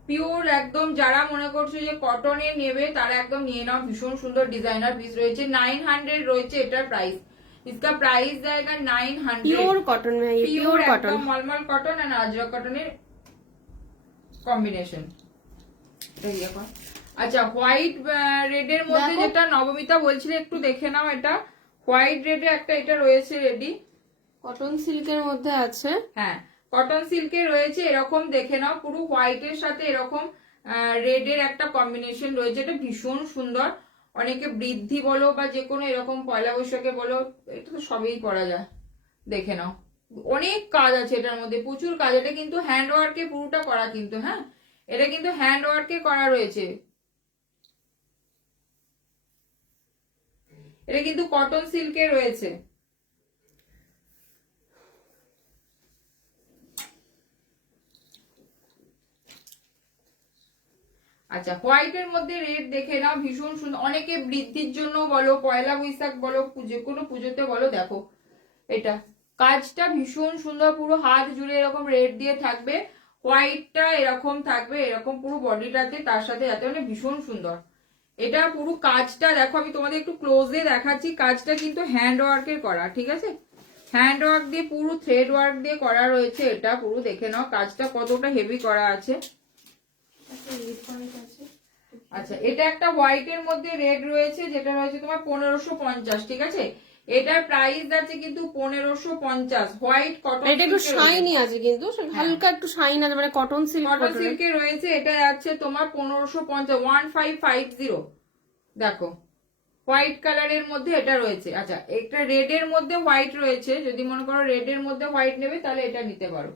পিওর একদম। যারা মনে করছো যে কটনে নেবে তারা একদম নিয়ে নাও, ভীষণ সুন্দর ডিজাইনার পিস রয়েছে, 900 রয়েছে এটার প্রাইস। इसका प्राइस जाएगा 900। प्योर कॉटन में है ये, प्योर कॉटन, मलमल कॉटन एंड अजरक कॉटনের কম্বিনেশন। আচ্ছা হোয়াইট রেড এর মধ্যে যেটা নবমিতা বলছিলে একটু দেখে নাও, এটা হোয়াইট রেড এর একটা এটা রয়েছে রেডি, কটন সিল্কের মধ্যে আছে, হ্যাঁ কটন সিল্কের রয়েছে, এরকম দেখে নাও, পুরো হোয়াইটের সাথে এরকম রেড এর একটা কম্বিনেশন রয়েছে, এটা ভীষণ সুন্দর। অনেকে বৃদ্ধি বলো বা যে কোনো এরকম পয়লা বৈশাখে বলো, এটা তো সবই পরা যায়, দেখে নাও, অনেক কাজ আছে এটার মধ্যে, প্রচুর কাজ। এটা কিন্তু হ্যান্ড ওয়ার্কে পুরোটা করা কিন্তু, হ্যাঁ এটা কিন্তু হ্যান্ড ওয়ার্কে করা রয়েছে, এটা কিন্তু কটন সিল্কে রয়েছে। আচ্ছা হোয়াইটের মধ্যে রেড দেখে নাও, ভীষণ সুন্দর, অনেকে বৃদ্ধির জন্য বলো, পয়লা বৈশাখ বলো, যে কোনো পুজোতে বলো, দেখো এটা কাজটা ভীষণ সুন্দর, পুরো হাত জুড়ে এরকম রেড দিয়ে থাকবে, হোয়াইটটা এরকম থাকবে, এরকম পুরো বডিটাতে, তার সাথে যাতে মানে ভীষণ সুন্দর। এটা পুরো কাজটা দেখো, আমি তোমাদের একটু ক্লোজে দেখাচ্ছি, কাজটা কিন্তু হ্যান্ড ওয়ার্কের করা, ঠিক আছে, হ্যান্ড ওয়ার্ক দিয়ে পুরো থ্রেড ওয়ার্ক দিয়ে করা রয়েছে, এটা পুরো দেখে নাও কাজটা কতটা হেভি করা আছে। আচ্ছা এটা একটা হোয়াইট এর মধ্যে রেড রয়েছে, যেটা রয়েছে তোমার 1550, ঠিক আছে, এটার প্রাইস আছে কিন্তু 1550, হোয়াইট কটন, এটা একটু শাইনি আছে কিন্তু, হালকা একটু শাইন আছে, মানে কটন সিল্ক, কটন সিল্কে রয়েছে, এটা যাচ্ছে তোমার 1550, 1550 দেখো, হোয়াইট কালারের মধ্যে এটা রয়েছে। আচ্ছা একটা রেড এর মধ্যে হোয়াইট রয়েছে, যদি মনে করো রেড এর মধ্যে হোয়াইট নেবে তাহলে এটা নিতে পারো,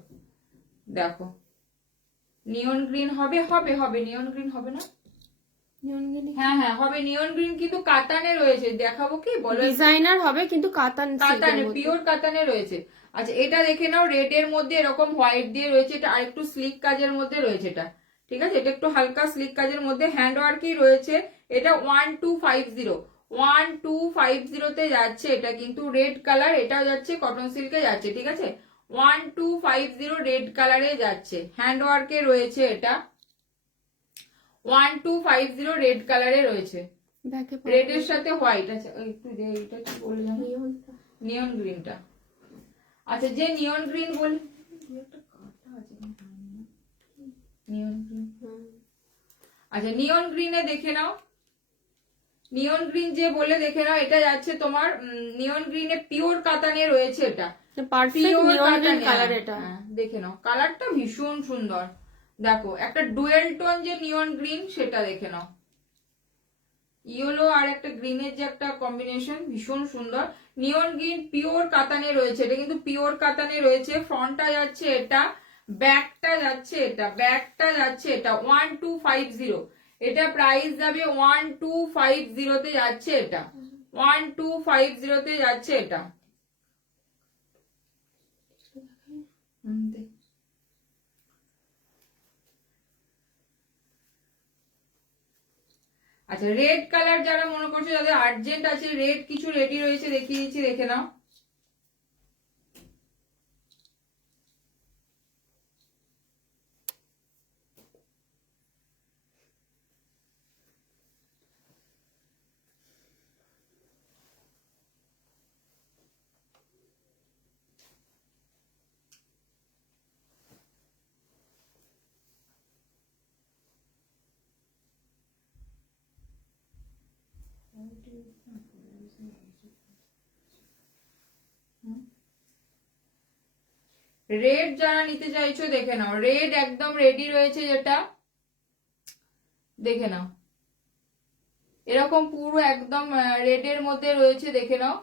দেখো নিয়ন গ্রিন হবে, হবে হবে নিয়ন গ্রিন হবে না, হ্যাঁ হ্যাঁ হবে নিয়ন গ্রিন, কিন্তু কাতানে রয়েছে, দেখাবো কি বলো, ডিজাইনার হবে কিন্তু কাতানে, পিওর কাতানে রয়েছে। আচ্ছা এটা দেখে নাও, রেড এর মধ্যে এরকম হোয়াইট দিয়ে রয়েছে, এটা আরেকটু স্লিক কাজের মধ্যে রয়েছে, এটা ঠিক আছে, এটা একটু হালকা স্লিক কাজের মধ্যে, হ্যান্ড ওয়ার্কই রয়েছে, এটা 1250 তে যাচ্ছে, এটা কিন্তু রেড কালার, এটাও যাচ্ছে কটন সিল্কে যাচ্ছে, ঠিক আছে 1250 রেড কালারে যাচ্ছে, হ্যান্ড ওয়ার্কে রয়েছে, এটা 1250 রেড কালারে রয়েছে, রেড এর সাথে হোয়াইট। আচ্ছা একটু দে, এটা কি বলে জানো, নিয়ন গ্রিনটা। আচ্ছা যে নিয়ন গ্রিন বলি, নিয়ন গ্রিন, আচ্ছা নিয়ন গ্রিনে দেখে নাও, নিয়ন গ্রিন যে বলে দেখে নাও, এটা যাচ্ছে তোমার নিয়ন গ্রিনে পিওর কাতানে রয়েছে, এটা পারফেক্ট নিয়ন গ্রিন কালার, এটা দেখে নাও কালারটা ভীষণ সুন্দর, দেখো একটা ডুয়েল টোন যে নিয়ন গ্রিন সেটা দেখে নাও, ইয়েলো আর একটা গ্রিনের যে একটা কম্বিনেশন ভীষণ সুন্দর। নিয়ন গ্রিন পিওর কাতানে রয়েছে, এটা কিন্তু পিওর কাতানে রয়েছে। ফ্রন্টটা যাচ্ছে এটা, ব্যাকটা যাচ্ছে এটা, ব্যাকটা যাচ্ছে এটা 1250। এটা প্রাইস যাবে 1250 তে যাচ্ছে এটা, 1250 তে যাচ্ছে এটা। আচ্ছা রেড কালার যারা মনে করছো যাদের আর্জেন্ট আছে, রেড কিছু রেডি রয়েছে দেখিয়ে দিচ্ছি, দেখে নাও। রেড যারা নিতে চাইছো দেখে নাও, রেড একদম রেডি রয়েছে যেটা, দেখে নাও। এরকম পুরো একদম রেডের মধ্যে রয়েছে, দেখে নাও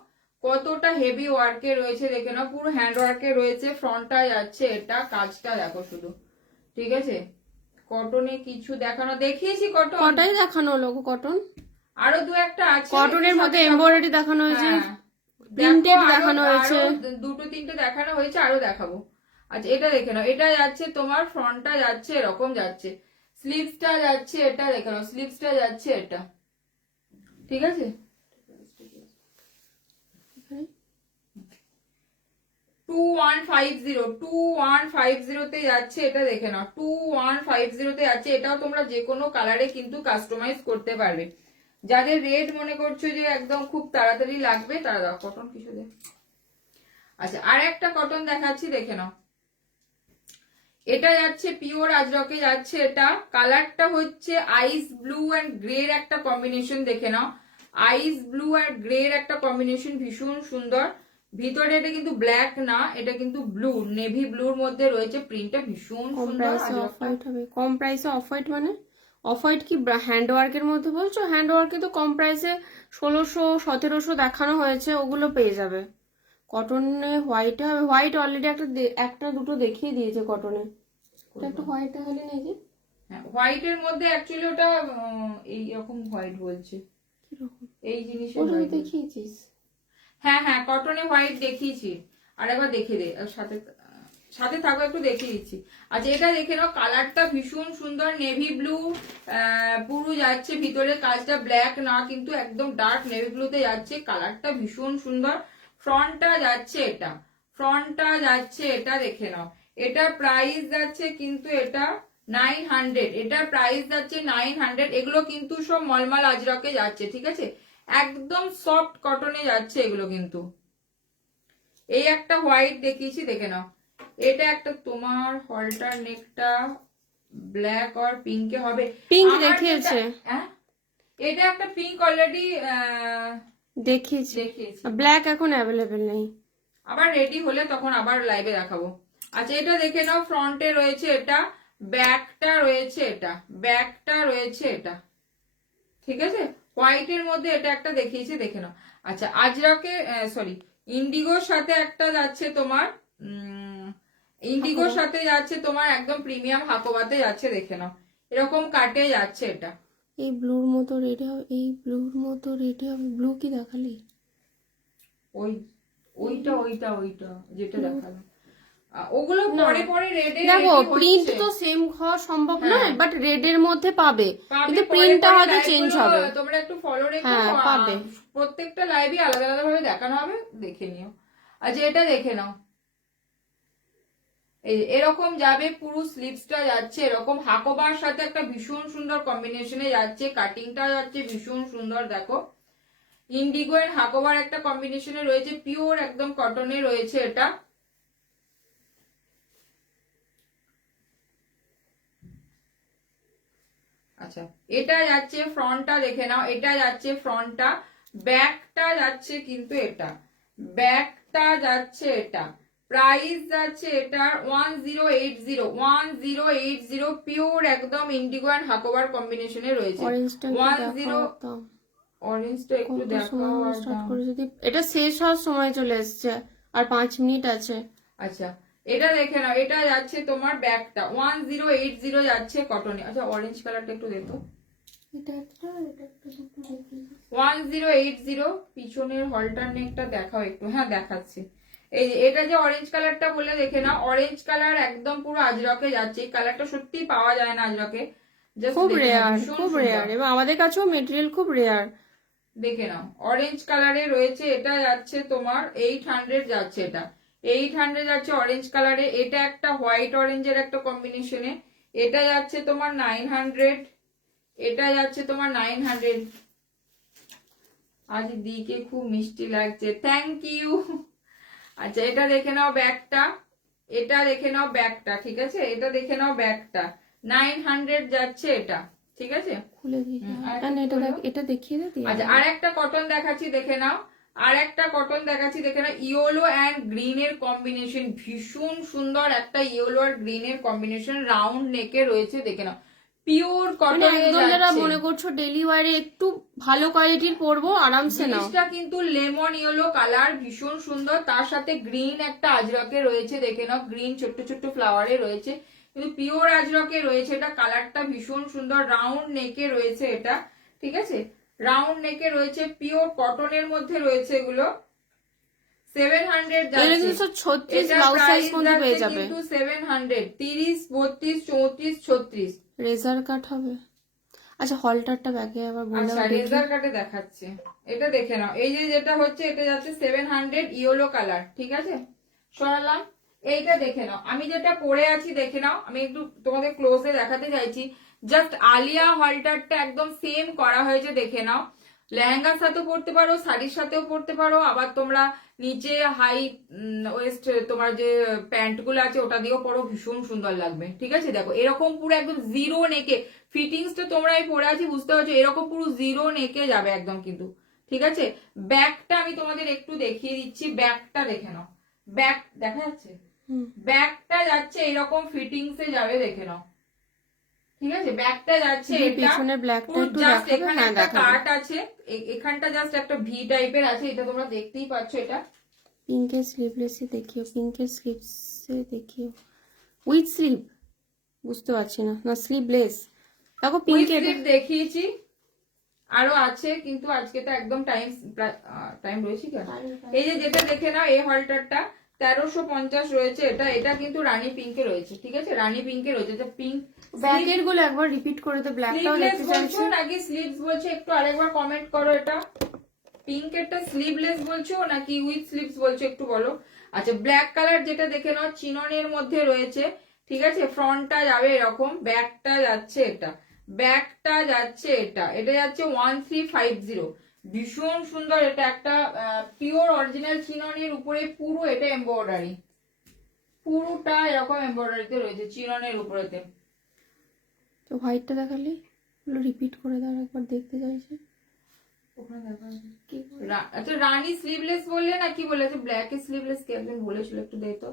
কতটা হেভি ওয়ার্কে রয়েছে, দেখে নাও পুরো হ্যান্ড ওয়ার্কে রয়েছে। ফ্রন্টটা যাচ্ছে এটা, কাজটা দেখো শুধু, ঠিক আছে। কটনে কিছু দেখানো দেখিয়েছি, কটন কটাই দেখানো হলো কটন, আরো দু একটা আছে কটনের মধ্যে এমব্রয়ডারি দেখানো হয়েছে, প্রিন্টেড দেখানো হয়েছে, দুটো তিনটে দেখানো হয়েছে, আরো দেখাবো। আচ্ছা এটা দেখে নাও, এটা যাচ্ছে তোমার, ফ্রন্টটা যাচ্ছে এরকম যাচ্ছে, স্লিভসটা যাচ্ছে এটা, দেখে নাও স্লিভসটা যাচ্ছে এটা, ঠিক আছে। 2150 তে যাচ্ছে এটা, দেখে নাও 2150 তে যাচ্ছে। এটাও তোমরা যে কোনো কালারে কিন্তু কাস্টমাইজ করতে পারবে। যাদের রেড মনে করছো যে একদম খুব তাড়াতাড়ি লাগবে তারা দাও কটন কিছু দে। আচ্ছা আর একটা কটন দেখাচ্ছি, দেখে নাও। এটা যাচ্ছে পিওর আজরকে যাচ্ছে এটা, কালারটা হচ্ছে আইস ব্লু এন্ড গ্রে এর একটা কম্বিনেশন, দেখে নাও আইস ব্লু আর গ্রে এর একটা কম্বিনেশন ভীষণ সুন্দর। ভিতরে এটা কিন্তু ব্ল্যাক না, এটা কিন্তু ব্লু, নেভি ব্লুর মধ্যে রয়েছে, প্রিন্টটা ভীষণ সুন্দর। অফ হোয়াইট হবে, কম প্রাইসে অফ হোয়াইট মানে অফ হোয়াইট কি হ্যান্ড ওয়ার্কের মধ্যে বলছো? হ্যান্ড ওয়ার্কে তো কম প্রাইসে 1600-1700 দেখানো হয়েছে, ওগুলো পেয়ে যাবে। কটনে হোয়াইটে হবে, হোয়াইট অলরেডি একটা দুটো দেখিয়ে দিয়েছে কটনে, এটা একটু হোয়াইট হলে নাকি। হ্যাঁ হোয়াইটের মধ্যে অ্যাকচুয়ালি ওটা এই রকম হোয়াইট বলছে, কিরকম এই জিনিসের ওটা হোয়াইট দেখিয়েছিস? হ্যাঁ হ্যাঁ কটনে হোয়াইট দেখিয়েছি, আর একবার দেখে দে, সাথে সাথে থাকো একটু দেখিয়ে দিচ্ছি। আচ্ছা এটা দেখে নাও, কালারটা ভীষণ সুন্দর, নেভি ব্লু পুরো যাচ্ছে, ভিতরে কাজটা ব্ল্যাক না কিন্তু একদম ডার্ক নেভি ব্লুতে যাচ্ছে, কালারটা ভীষণ সুন্দর। ফ্রন্টটা যাচ্ছে এটা, ফ্রন্টটা যাচ্ছে এটা, দেখে নাও। এটা প্রাইস যাচ্ছে কিন্তু এটা 900, এটার প্রাইস যাচ্ছে 900। এগুলো কিন্তু সব মলমল আজরকে যাচ্ছে, ঠিক আছে, একদম সফট কটনে যাচ্ছে এগুলো কিন্তু। এই একটা হোয়াইট দেখিয়েছি, দেখে নাও। এটা একটা তোমার হলটার নেকটা ব্ল্যাক আর পিঙ্কে হবে, পিঙ্ক দেখিয়েছে, হ্যাঁ এটা একটা পিঙ্ক অলরেডি দেখিয়েছি, ব্ল্যাক এখন অ্যাভেলেবেল নেই, আবার রেডি হলে তখন আবার লাইভে দেখাবো। আচ্ছা এটা দেখে নাও, ফ্রন্টে রয়েছে এটা, ব্যাকটা রয়েছে এটা, ব্যাকটা রয়েছে এটা, ঠিক আছে। হোয়াইটের মধ্যে এটা একটা দেখিয়েছি, দেখে নাও। আচ্ছা আজরাকে সরি ইন্ডিগোর সাথে একটা যাচ্ছে তোমার, ইন্ডিগোর সাথে যাচ্ছে তোমার একদম প্রিমিয়াম হাকোবাতে যাচ্ছে, দেখে নাও এরকম কাটে যাচ্ছে এটা। এই ব্লুর মতো রেড হবে, এই ব্লুর মতো রেড হবে, ব্লু কি দেখালি? ওই ওইটা ওইটা ওইটা যেটা দেখালাম, ওগুলো পরে পরে রেডে দেখো প্রিন্ট তো সেম হওয়া সম্ভব নয়, বাট রেড এর মধ্যে পাবে, কিন্তু প্রিন্টটা হয়তো চেঞ্জ হবে। তোমরা একটু ফলো রেখো, পাবে, প্রত্যেকটা লাইভে আলাদা আলাদা ভাবে দেখানো হবে, দেখে নিও। আচ্ছা এটা দেখে নাও, এই এরকম যাবে, পুরো স্লিভসটা যাচ্ছে এরকম হাকোবার সাথে একটা ভীষণ সুন্দর কম্বিনেশনে যাচ্ছে, কাটিংটা যাচ্ছে ভীষণ সুন্দর, দেখো ইন্ডিগো এর হাকোবার একটা কম্বিনেশনে রয়েছে, পিওর একদম কটনে রয়েছে এটা। আচ্ছা এটা যাচ্ছে ফ্রন্টটা, দেখে নাও এটা যাচ্ছে ফ্রন্টটা, ব্যাকটা যাচ্ছে কিন্তু এটা, ব্যাকটা যাচ্ছে এটা, প্রাইস যাচ্ছে এটার 1080 পিওর একদম ইন্ডিগো এন্ড হাকোবার কম্বিনেশনে রয়েছে। 10 অরেঞ্জটা একটু কত দেখাও সময় আর স্টার্ট দাম। করে যদি এটা শেষ হওয়ার সময় চলে এসছে, আর 5 মিনিট আছে। আচ্ছা এটা দেখে নাও, এটা যাচ্ছে তোমার ব্যাগটা 1080 যাচ্ছে কটনে। আচ্ছা অরেঞ্জ কালারটা একটু দেখো, এটা একটা, এটা একটা দুটো দেখি। 1080 পিছনের হলটার নেকটা দেখাও একটু। হ্যাঁ দেখাচ্ছি। এই যে এটা যে অরেঞ্জ কালারটা বলে দেখে নাও, অরেঞ্জ কালার একদম পুরো আজরকে যাচ্ছে। এই কালারটা সত্যি পাওয়া যায় না আজরকে, জাস্ট খুব দেখে নাও, রেয়ার, ভীষণ খুব সুন্দর। রেয়ার, এবং আমাদের কাছেও মেটেরিয়াল খুব রেয়ার। দেখে নাও অরেঞ্জ কালারে রয়েছে, এটা যাচ্ছে তোমার 800 যাচ্ছে, এটা 800 যাচ্ছে অরেঞ্জ কালারে। এটা একটা হোয়াইট অরেঞ্জের একটা কম্বিনেশনে, এটা যাচ্ছে তোমার 900, এটা যাচ্ছে তোমার 900। আজ দিকে খুব মিষ্টি লাগছে, থ্যাংক ইউ। আচ্ছা এটা দেখে নাও ব্যাগটা, এটা দেখে নাও ব্যাগটা, ঠিক আছে, এটা দেখে নাও ব্যাগটা 900 যাচ্ছে এটা, ঠিক আছে। খুলে দিই, আর না একটু এটা খুলো। এটা দেখিয়ে দে। আচ্ছা আর একটা কটন দেখাচ্ছি দেখে নাও, আর একটা কটন দেখাচ্ছি দেখে নাও, ইয়েলো অ্যান্ড গ্রিন এর কম্বিনেশন, ভীষণ সুন্দর একটা ইয়েলো আর গ্রিন এর কম্বিনেশন, রাউন্ড নেকে রয়েছে, দেখে নাও পিওর মানে কটনে একদম যারা যাচ্ছে। মনে করছো ডেলি ওয়ারে একটু ভালো কোয়ালিটির পরবো, আরামসে নাও। জিনিসটা কিন্তু লেমন ইয়েলো কালার, ভীষণ সুন্দর, তার সাথে গ্রিন একটা আজরকে রয়েছে, দেখে নাও গ্রিন ছোট্ট ছোট্ট ফ্লাওয়ারে রয়েছে, কিন্তু পিওর আজরকে রয়েছে এটা, কালারটা ভীষণ সুন্দর, রাউন্ড নেকে রয়েছে এটা, ঠিক আছে, রাউন্ড নেকে রয়েছে, পিওর কটনের মধ্যে রয়েছে এগুলো। 700 এটা যাচ্ছে, কিন্তু 36 এটা ব্লাউজ সাইজ প্রাইস পর্যন্ত পেয়ে যাচ্ছে যাবে। কিন্তু 700, 30, 32, 34, 36। রেজার কাট হবে। আচ্ছা হলটারটা ব্যাকে আবার বলে আচ্ছা দাও দেখি। রেজার কাটে দেখাচ্ছে, এটা দেখে নাও, এই যে যেটা হচ্ছে এটা যাচ্ছে 700 ইয়েলো কালার, ঠিক আছে, সরালাম। এইটা দেখে নাও, আমি যেটা পরে আছি দেখে নাও, আমি একটু তোমাদের ক্লোজে দেখাতে চাইছি, জাস্ট আলিয়া হলটারটা একদম সেম করা হয়েছে, দেখে নাও, লেহেঙ্গার সাথেও পরতে পারো, শাড়ির সাথেও পরতে পারো, আবার তোমরা নিচে হাই ওয়েস্ট তোমার যে প্যান্ট গুলো আছে ওটা দিয়েও পরো, ভীষণ সুন্দর লাগবে, ঠিক আছে। দেখো এরকম পুরো একদম জিরো নেকে ফিটিংসটা তোমরা এই পরে আছি বুঝতে পারছো, এরকম পুরো জিরো নেকে যাবে একদম কিন্তু, ঠিক আছে। ব্যাকটা আমি তোমাদের একটু দেখিয়ে দিচ্ছি, ব্যাকটা দেখে নাও, ব্যাক দেখা যাচ্ছে, ব্যাকটা যাচ্ছে এরকম ফিটিংস এ যাবে, দেখে নাও, ঠিক আছে, ব্যাকটা যাচ্ছে এটা পিছনে ব্ল্যাকটা পুরো একটু জাস্ট, দেখাবে। এখানে হ্যাঁ একটা দেখাবে। কাট আছে, এখানটা জাস্ট একটা ভি টাইপের আছে, এটা তোমরা দেখতেই পাচ্ছ, এটা পিঙ্কের স্লিভলেসে দেখিও, পিঙ্কের স্লিভসে দেখিও, উইথ স্লিভ, বুঝতে পারছি না, না স্লিভলেস দেখো উইথ পিঙ্কের। স্লিভ দেখিয়েছি, আরো আছে কিন্তু আজকে তো একদম টাইম রয়েছে কি। এই যে যেটা দেখে নাও এই হলটারটা 1350 রয়েছে, এটা এটা কিন্তু রানী পিঙ্কে রয়েছে, ঠিক আছে, রানী পিঙ্কে রয়েছে, এটা পিঙ্ক। ব্যাকের গুলো একবার রিপিট করে তো, ব্ল্যাকটাও স্লিভলেস দেখতে বলছো চাইছি। নাকি স্লিভস বলছো একটু আরেকবার কমেন্ট করো, এটা পিঙ্কেরটা স্লিভলেস বলছো নাকি উইথ স্লিভস বলছো একটু বলো। আচ্ছা ব্ল্যাক কালার যেটা দেখে নাও চিননের মধ্যে রয়েছে, ঠিক আছে, ফ্রন্টটা যাবে এরকম, ব্যাকটা যাচ্ছে এটা, ব্যাকটা যাচ্ছে এটা, এটা যাচ্ছে 1350, ভীষণ সুন্দর, এটা একটা পিওর অরিজিনাল চিননের উপরে পুরো এটা এমব্রয়ডারি, পুরোটা এরকম এমব্রয়ডারিতে রয়েছে চিননের উপরেতে। তো হোয়াইটটা দেখালি, রিপিট করে দাও একবার, দেখতে চাইছি। আচ্ছা রানী স্লিভলেস বললে না কি বলেছে, ব্ল্যাক স্লিভলেস কে একজন বলেছিল, একটু দে তো।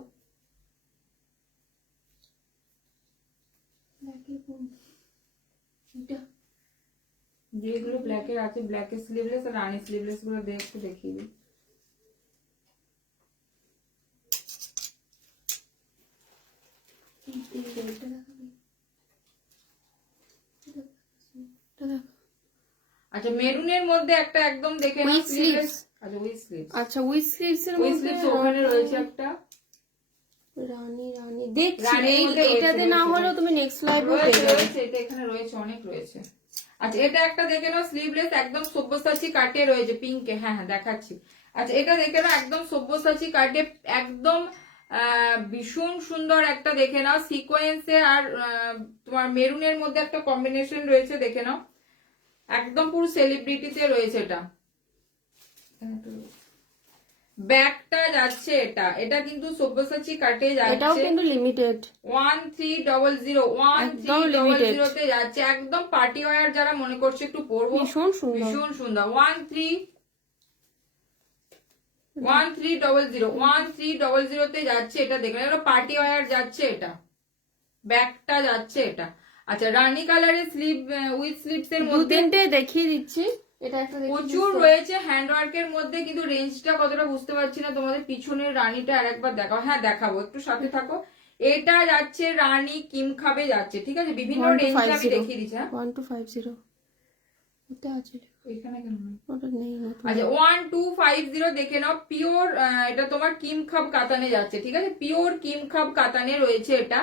যেগুলো ব্ল্যাকের আছে ব্ল্যাক স্লিভলেস আর রানী স্লিভলেস গুলো একটু দেখিয়ে দিই। আচ্ছা মেরুনের মধ্যে একটা একদম দেখে নাও With স্লিভলেস, sleeves। আচ্ছা উইথ স্লিভস, আচ্ছা উইথ স্লিভস এর উইথ মধ্যে স্লিভস ওখানে রয়েছে একটা, রানী রানী দেখছি, রানীর মধ্যে এটাতে রয়েছে, না রয়েছে, হলেও তুমি নেক্সট লাইভে রয়েছে পেয়ে যাবে। রয়েছে, এটা এখানে রয়েছে, অনেক রয়েছে। আচ্ছা এটা একটা দেখে নাও স্লিভলেস একদম সব্যসাচী কাটে রয়েছে পিঙ্কে, হ্যাঁ হ্যাঁ দেখাচ্ছি। আচ্ছা এটা দেখে নাও একদম সব্যসাচী কাটে, একদম ভীষণ সুন্দর একটা দেখে নাও, সিকোয়েন্সে আর তোমার মেরুনের মধ্যে একটা কম্বিনেশন রয়েছে, দেখে নাও একদম পুরো সেলিব্রিটিতে রয়েছে এটা। ব্যাকটা যাচ্ছে এটা, এটা কিন্তু সব্যসাচী কাটে যাচ্ছে, এটাও কিন্তু লিমিটেড, 1300 তে যাচ্ছে, একদম পার্টি ওয়্যার যারা মনে করছে একটু পরবো, ভীষণ সুন্দর। ভীষণ সুন্দর, 1300 তে যাচ্ছে, এটা দেখলেন, এটা পার্টি ওয়্যার যাচ্ছে, এটা ব্যাকটা যাচ্ছে এটা। আচ্ছা রানী কালারের স্লিভ উইথ স্লিভস এর দু মধ্যে তিনটে দেখিয়ে দিচ্ছি, এটা একটা দেখি প্রচুর রয়েছে হ্যান্ডওয়ার্কের মধ্যে, কিন্তু রেঞ্জটা কতটা বুঝতে পারছি না। তোমাদের পিছনের রানীটা আরেকবার দেখাও। হ্যাঁ দেখাবো, একটু সাথে থাকো। এটা যাচ্ছে রানী কিম খাবে যাচ্ছে, ঠিক আছে, বিভিন্ন রেঞ্জে আমি দেখিয়ে দিচ্ছি। হ্যাঁ 1250 এটা আছে, এখানে কেন নেই? ওটা নেই না। আচ্ছা 1250 দেখে নাও। পিওর এটা তোমার কিম খাব কাতানে যাচ্ছে, ঠিক আছে, পিওর কিম খাব কাতানে রয়েছে এটা,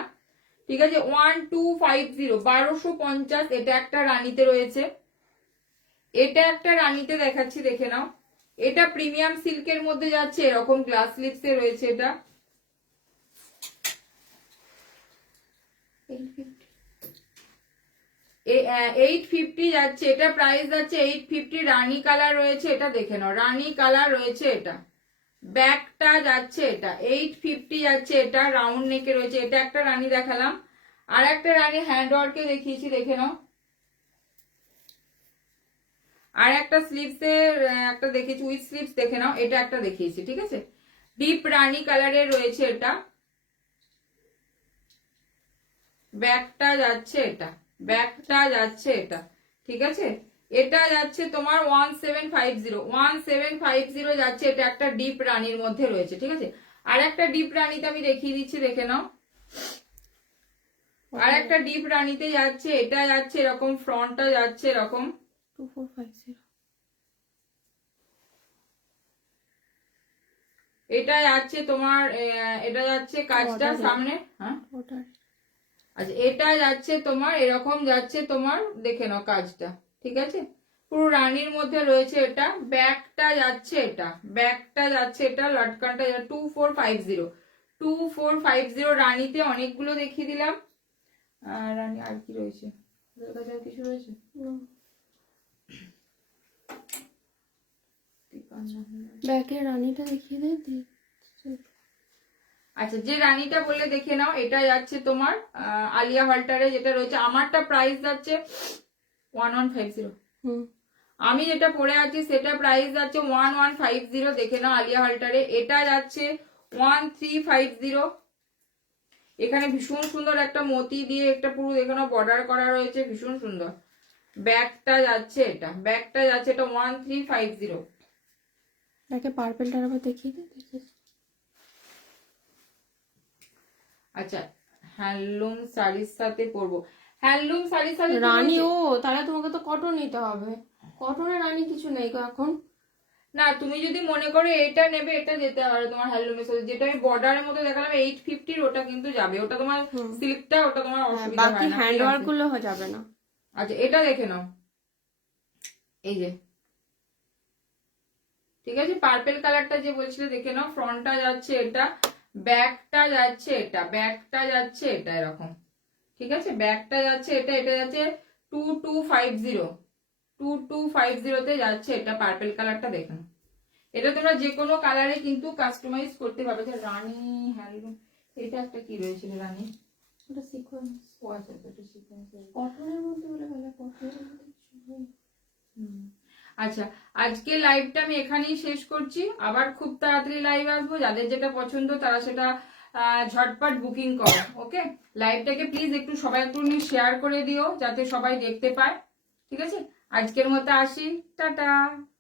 ঠিক আছে। 1250 1250, এটা একটা রানীতে রয়েছে, এটা একটা রানীতে দেখাচ্ছি দেখে নাও। এটা প্রিমিয়াম সিল্কের মধ্যে যাচ্ছে, এরকম গ্লাস লিপসে রয়েছে এটা। 850 যাচ্ছে, এটা প্রাইস যাচ্ছে 850। রানী কালার রয়েছে, এটা দেখে নাও, রানী কালার রয়েছে এটা। ব্যাকটা যাচ্ছে এটা 850 যাচ্ছে, এটা রাউন্ড নেকে রয়েছে। এটা একটা রানী দেখালাম, আর একটা রানী হ্যান্ডওয়ার্কে দেখিয়েছি দেখে নাও। আর একটা স্লিভসের একটা দেখিয়েছি, উইথ স্লিভস দেখে নাও, এটা একটা দেখিয়েছি, ঠিক আছে। ডিপ রানী কালারের রয়েছে এটা। ব্যাকটা যাচ্ছে এটা, ব্যাকটা যাচ্ছে এটা, ঠিক আছে। এটা যাচ্ছে তোমার 1750 1750 যাচ্ছে, এটা একটা ডিপ রানীর মধ্যে রয়েছে, ঠিক আছে। আর একটা ডিপ রানীতে আমি দেখিয়ে দিচ্ছি দেখে নাও। আর একটা ডিপ রানীতে যাচ্ছে, এটা যাচ্ছে এরকম, ফ্রন্টটা যাচ্ছে এরকম 2450। এটা যাচ্ছে তোমার এটা যাচ্ছে কাজটা সামনে, হ্যাঁ ওটা আচ্ছা। এটা যাচ্ছে তোমার এরকম যাচ্ছে তোমার, দেখে নাও কাজটা, ঠিক আছে, পুরো রানীর মধ্যে রয়েছে এটা। ব্যাকটা যাচ্ছে এটা, ব্যাকটা যাচ্ছে এটা, লটকানটা 2450 2450 রানীতে অনেকগুলো দেখিয়ে দিলাম। রানী আর কি রয়েছে, আর কিছু রয়েছে? ব্যাকের রানীটা দেখিয়ে দে। আচ্ছা যে রানীটা বলে দেখে নাও, এটা যাচ্ছে তোমার আলিয়া হাল্টারে যেটা রয়েছে, আমারটা প্রাইস যাচ্ছে 1150। আমি যেটা পরে আছি সেটা প্রাইস যাচ্ছে 1150, দেখে নাও আলিয়া হাল্টারে। এটা যাচ্ছে 1350। এখানে ভীষণ সুন্দর একটা মতি দিয়ে একটা পুরো দেখে নাও বর্ডার করা রয়েছে, ভীষণ সুন্দর। ব্যাগটা যাচ্ছে এটা, ব্যাগটা যাচ্ছে এটা 1350। তাকে পার্পেলটার আবার দেখিয়ে দে। আচ্ছা হ্যান্ডলুম শাড়ির সাথে পরবো, হ্যান্ডলুম শাড়ির সাথে রানী ও তাহলে তোমাকে তো কটন নিতে হবে। কটনের রানী কিছু নেই গো এখন। না তুমি যদি মনে করো এটা নেবে, এটা যেতে পারে তোমার হ্যান্ডলুমের সাথে। যেটা আমি বর্ডারের মধ্যে দেখালাম 850, ওটা কিন্তু যাবে, ওটা তোমার সিল্কটা, ওটা তোমার অসুবিধা হয় বাকি না, হ্যান্ড ওয়ার্ক গুলো যাবে না। আচ্ছা এটা দেখে নাও, এই যে, ঠিক আছে, পার্পল কালারটা যে বলছিলে দেখে নাও। ফ্রন্টটা যাচ্ছে এটা, ব্যাকটা যাচ্ছে এটা, ব্যাকটা যাচ্ছে এটা এরকম, ঠিক আছে। ব্যাকটা যাচ্ছে এটা, এটা যাচ্ছে 2250 2250 তে যাচ্ছে এটা। পার্পল কালারটা দেখে নাও, এটা তোমরা যে কোনো কালারে কিন্তু কাস্টমাইজ করতে পারবে। যে রানী হ্যান্ডলুম, এটা একটা কি রয়েছে রানী, ওটা সিকোয়েন্স। ও আচ্ছা এটা সিকোয়েন্স। কটনের মধ্যে বলে গেলে কটনের মধ্যে কিছু নেই। আচ্ছা আজকে লাইভটা আমি এখানেই শেষ করছি, আবার খুব তাড়াতাড়ি লাইভ আসবো। যাদের যেটা পছন্দ তারা সেটা ঝটপট বুকিং করো, ওকে। লাইভটাকে প্লিজ একটু সবাই একটু শেয়ার করে দিও যাতে সবাই দেখতে পায়, ঠিক আছে। আজকের মতো আসি, টাটা।